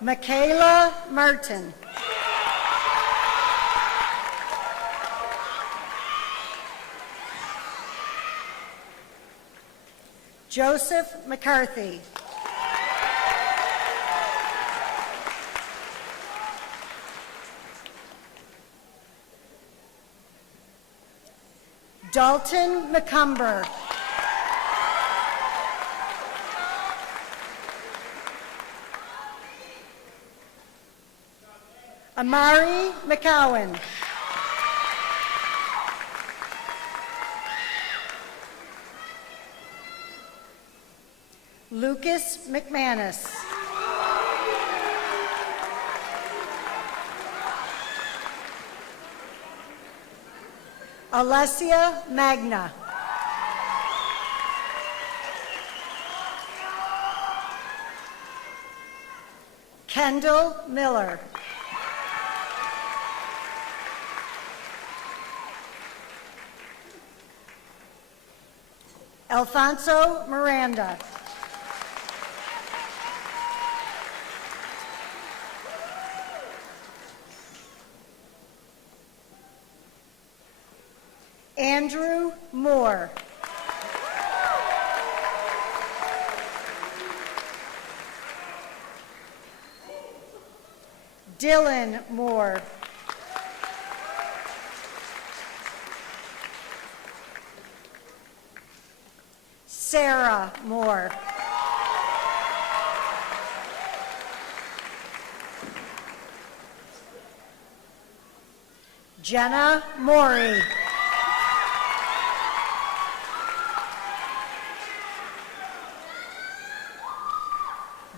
Michaela Martin. Joseph McCarthy. Dalton McCumber. Amari McCowan. Lucas McManus. Alessia Magna. Kendall Miller. Alfonso Miranda. Andrew Moore. Dylan Moore. Sarah Moore. Jenna Morey.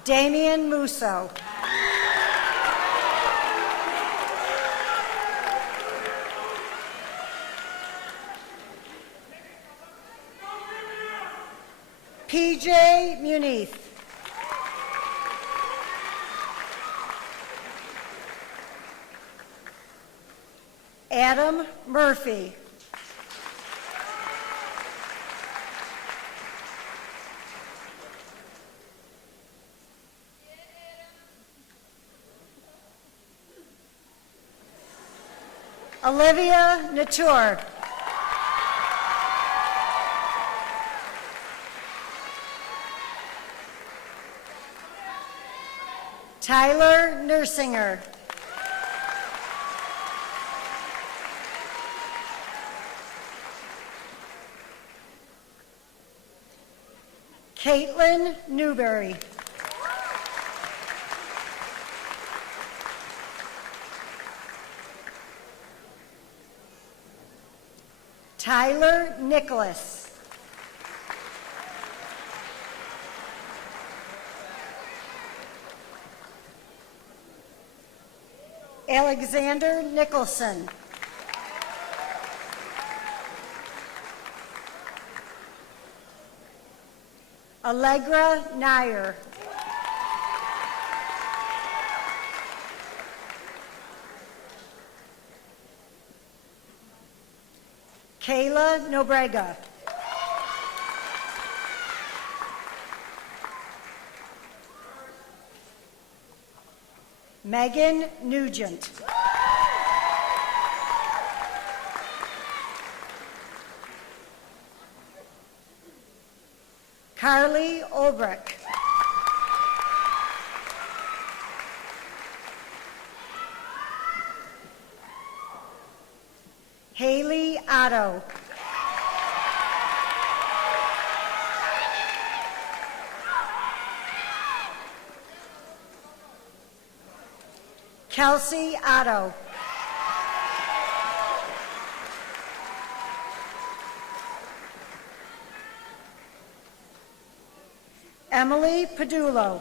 Damian Musso. PJ Muniz. Adam Murphy. Olivia Natur. Tyler Nersinger. Caitlin Newberry. Tyler Nicholas. Alexander Nicholson. Allegra Nair. Kayla Nobrega. Megan Nugent. Carly Olbrich. Haley Otto. Kelsey Otto. Emily Padulo.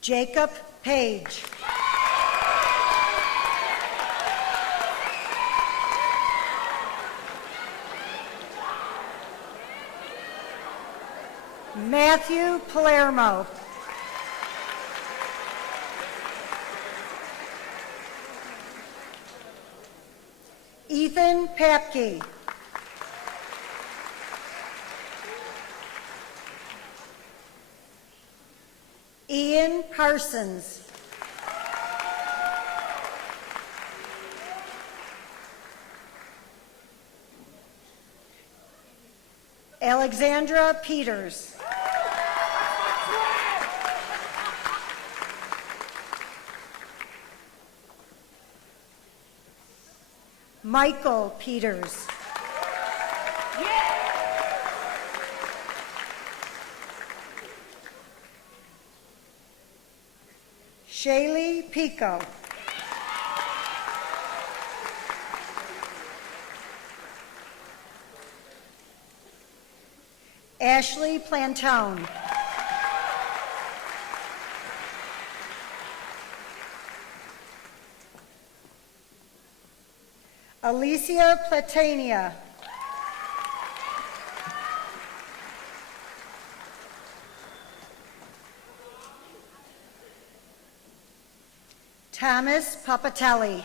Jacob Page. Matthew Palermo. Ethan Papke. Ian Parsons. Alexandra Peters. Michael Peters. Shaylee Pico. Ashley Plantone. Alicia Platania. Thomas Papatelli.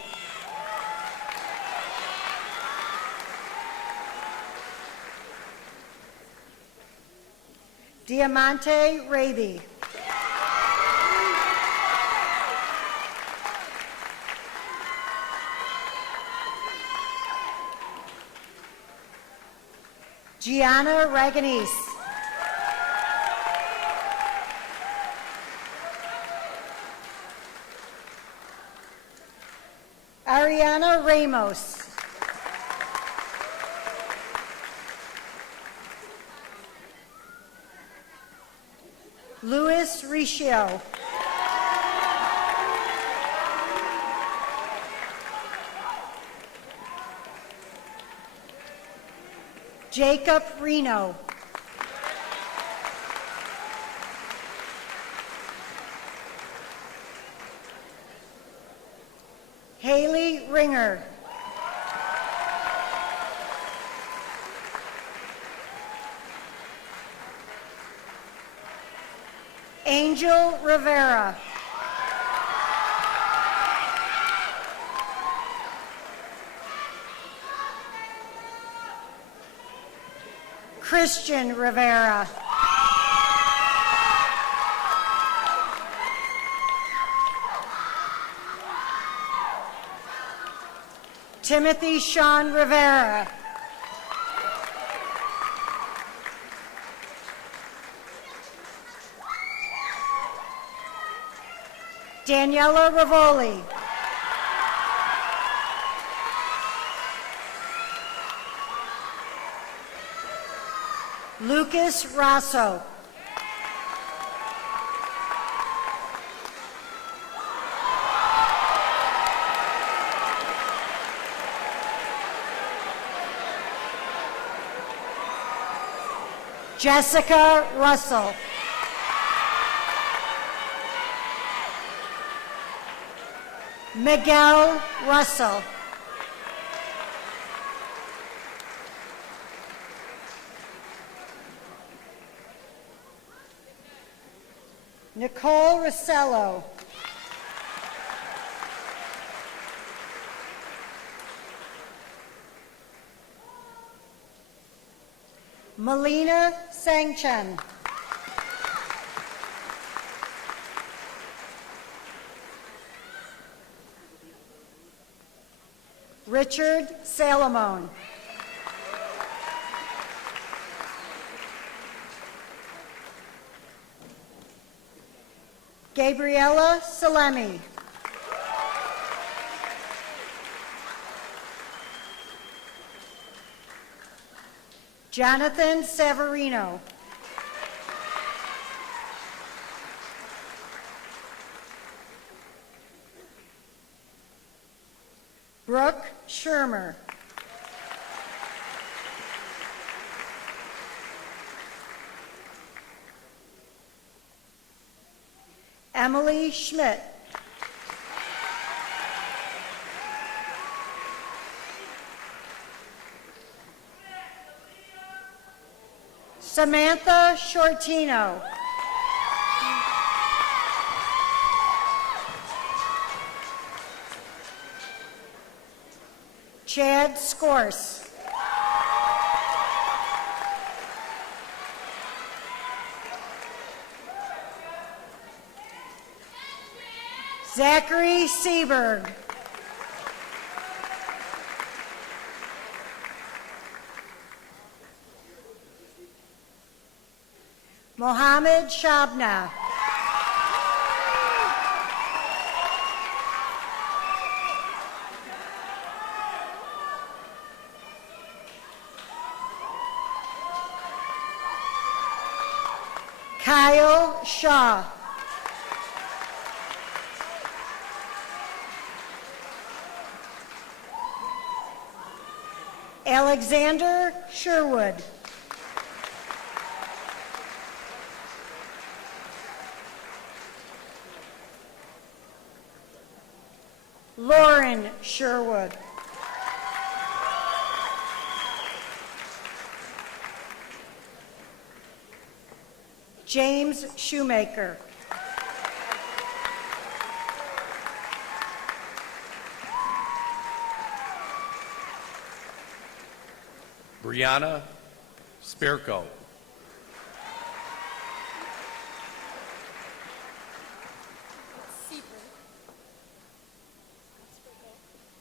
Diamante Raby. Gianna Raganese. Ariana Ramos. Louis Riccio. Jacob Reno. Haley Ringer. Angel Rivera. Christian Rivera. Timothy Sean Rivera. Daniela Rivoli. Lucas Rosso. Jessica Russell. Miguel Russell. Nicole Rossello. Melina Sangchen. Richard Salamone. Gabriella Salemi. Jonathan Severino. Brooke Shermer. Emily Schmidt. Samantha Shortino. Chad Scorse. Zachary Seberg. Mohammed Shabna. Kyle Shaw. Alexander Sherwood. Lauren Sherwood. James Shoemaker. Brianna Spirko.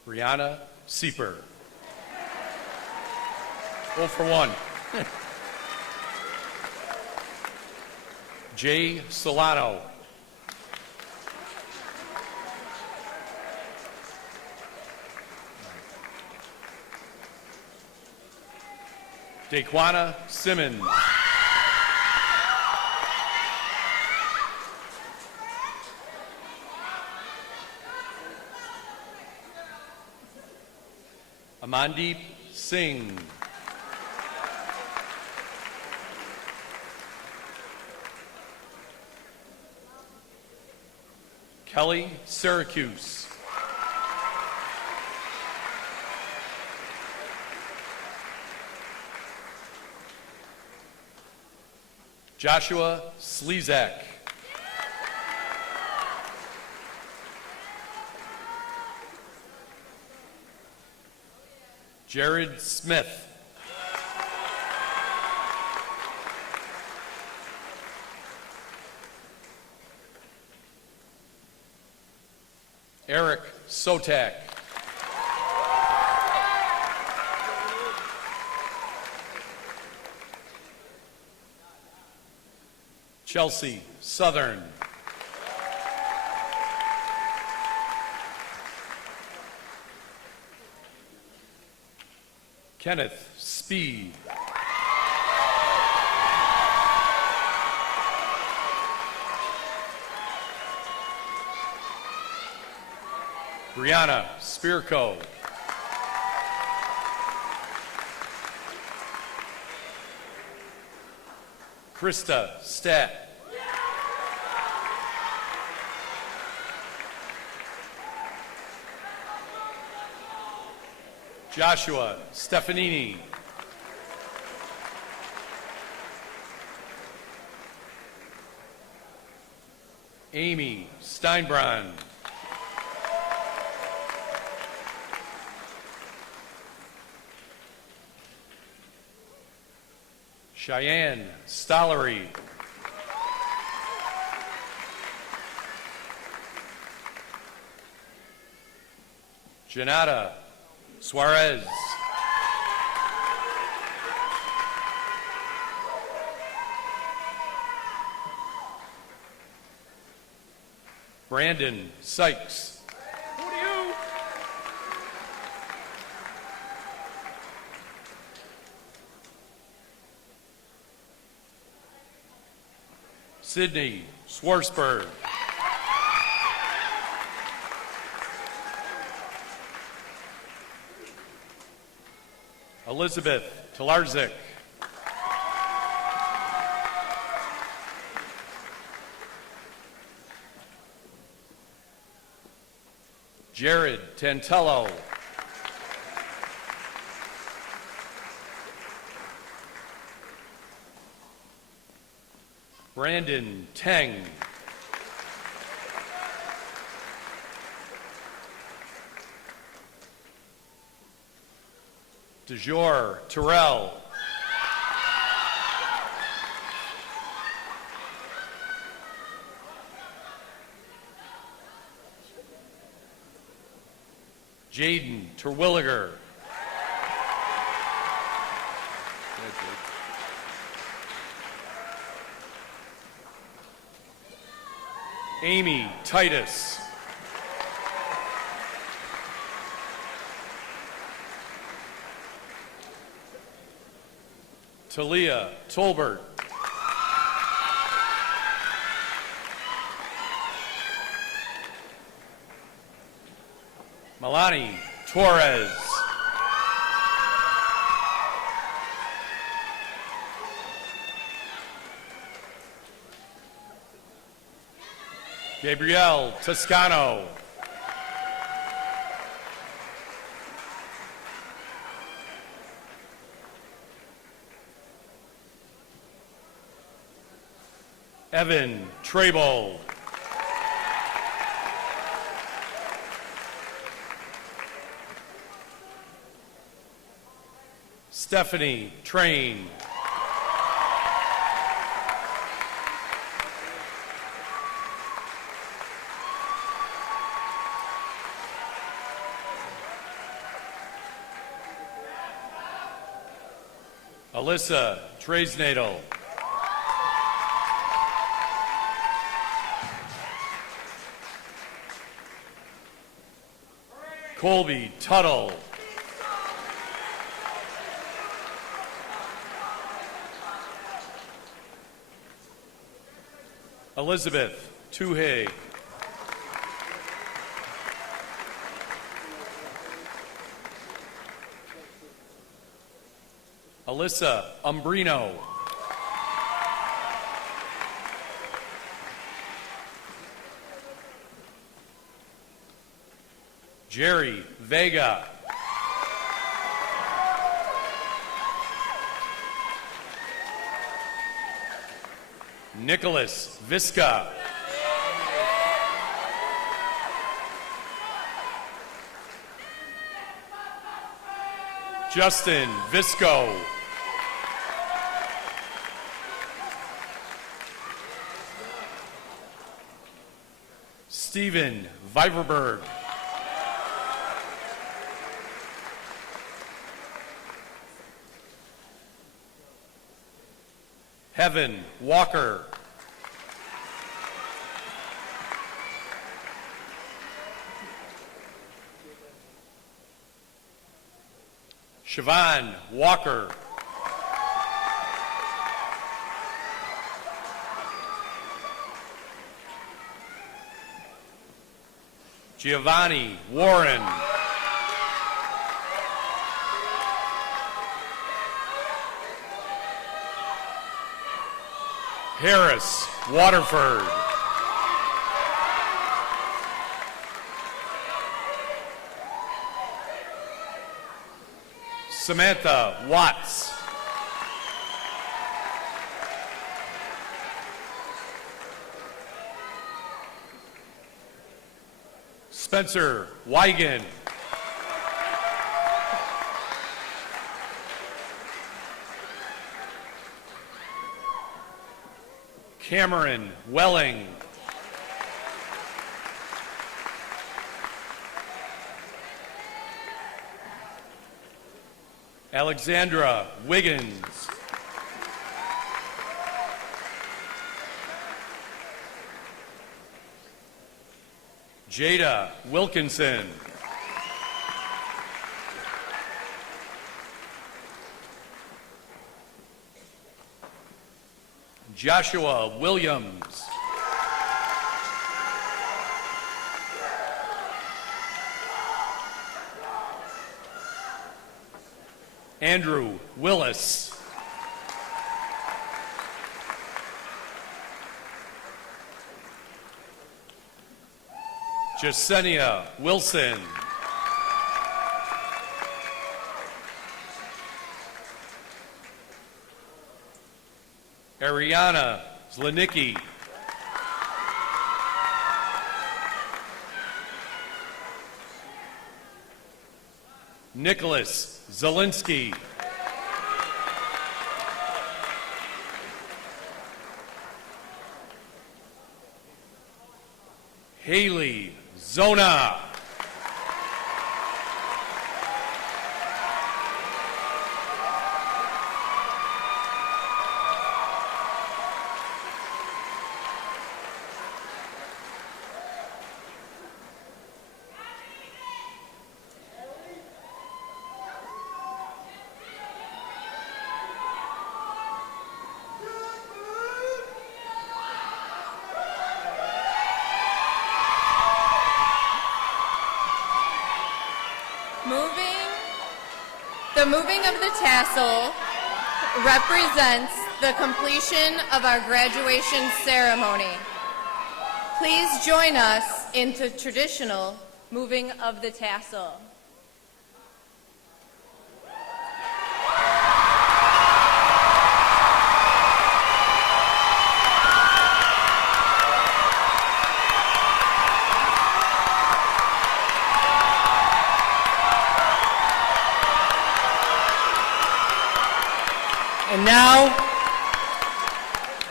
Brianna Sieper. 0 for 1. Jay Solano. Daquana Simmons. Amandeep Singh. Kelly Syracuse. Joshua Slezak. Jared Smith. Eric Sotak. Chelsea Southern. Kenneth Speed. Brianna Spirko. Krista Stat. Joshua Stefanini. Amy Steinbrand. Cheyenne Stollery. Janata Suarez. Brandon Sykes. Who do you? Sydney Schwarzberg. Elizabeth Talarzik. Jared Tantello. Brandon Teng. DeJour Terrell. Jaden Terwilliger. Amy Titus. Talia Tolbert. Milani Torres. Gabrielle Toscano. Evan Trable. Stephanie Train. Alyssa Traisnadel. Colby Tuttle. Elizabeth Tuhey. Alyssa Umbrino. Jerry Vega. Nicholas Visca. Justin Visco. Stephen Viverberg. Heaven Walker. Siobhan Walker. Giovanni Warren. Harris Waterford. Samantha Watts. Spencer Wigan. Cameron Welling. Alexandra Wiggins. Jada Wilkinson. Joshua Williams. Andrew Willis. Jasenia Wilson. Ariana Zlanicki. Nicholas Zelinsky. Haley Zona. The moving of the tassel represents the completion of our graduation ceremony. Please join us in the traditional moving of the tassel.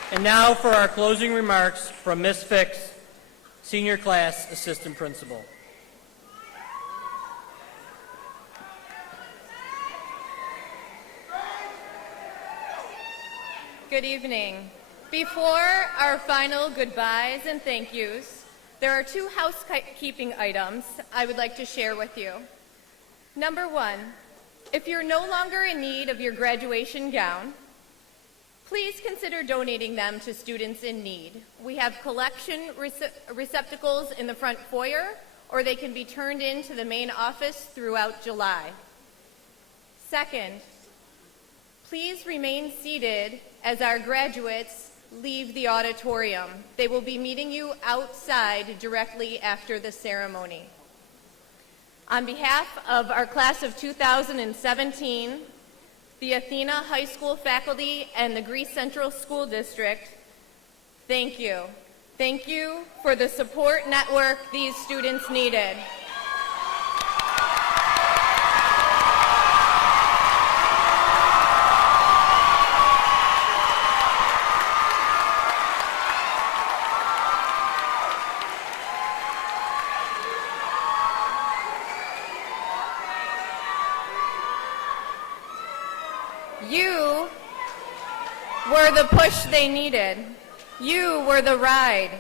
And now for our closing remarks from Ms. Fix, Senior Class Assistant Principal. Good evening. Before our final goodbyes and thank yous, there are two housekeeping items I would like to share with you. Number one, if you're no longer in need of your graduation gown, please consider donating them to students in need. We have collection receptacles in the front foyer, or they can be turned into the main office throughout July. Second, please remain seated as our graduates leave the auditorium. They will be meeting you outside directly after the ceremony. On behalf of our class of 2017, the Athena High School faculty, and the Greece Central School District, thank you. Thank you for the support network these students needed. You were the push they needed. You were the ride.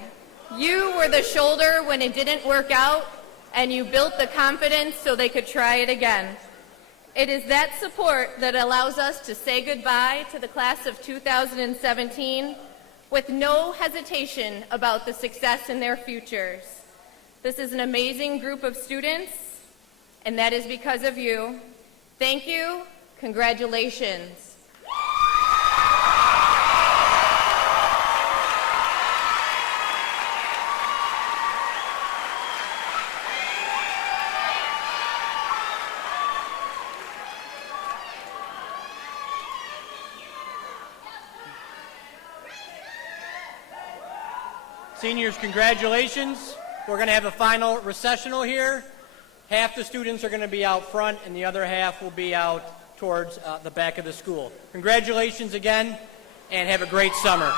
You were the shoulder when it didn't work out, and you built the confidence so they could try it again. It is that support that allows us to say goodbye to the class of 2017 with no hesitation about the success in their futures. This is an amazing group of students, and that is because of you. Thank you. Congratulations. Seniors, congratulations. We're going to have a final recessional here. Half the students are going to be out front, and the other half will be out towards the back of the school. Congratulations again, and have a great summer.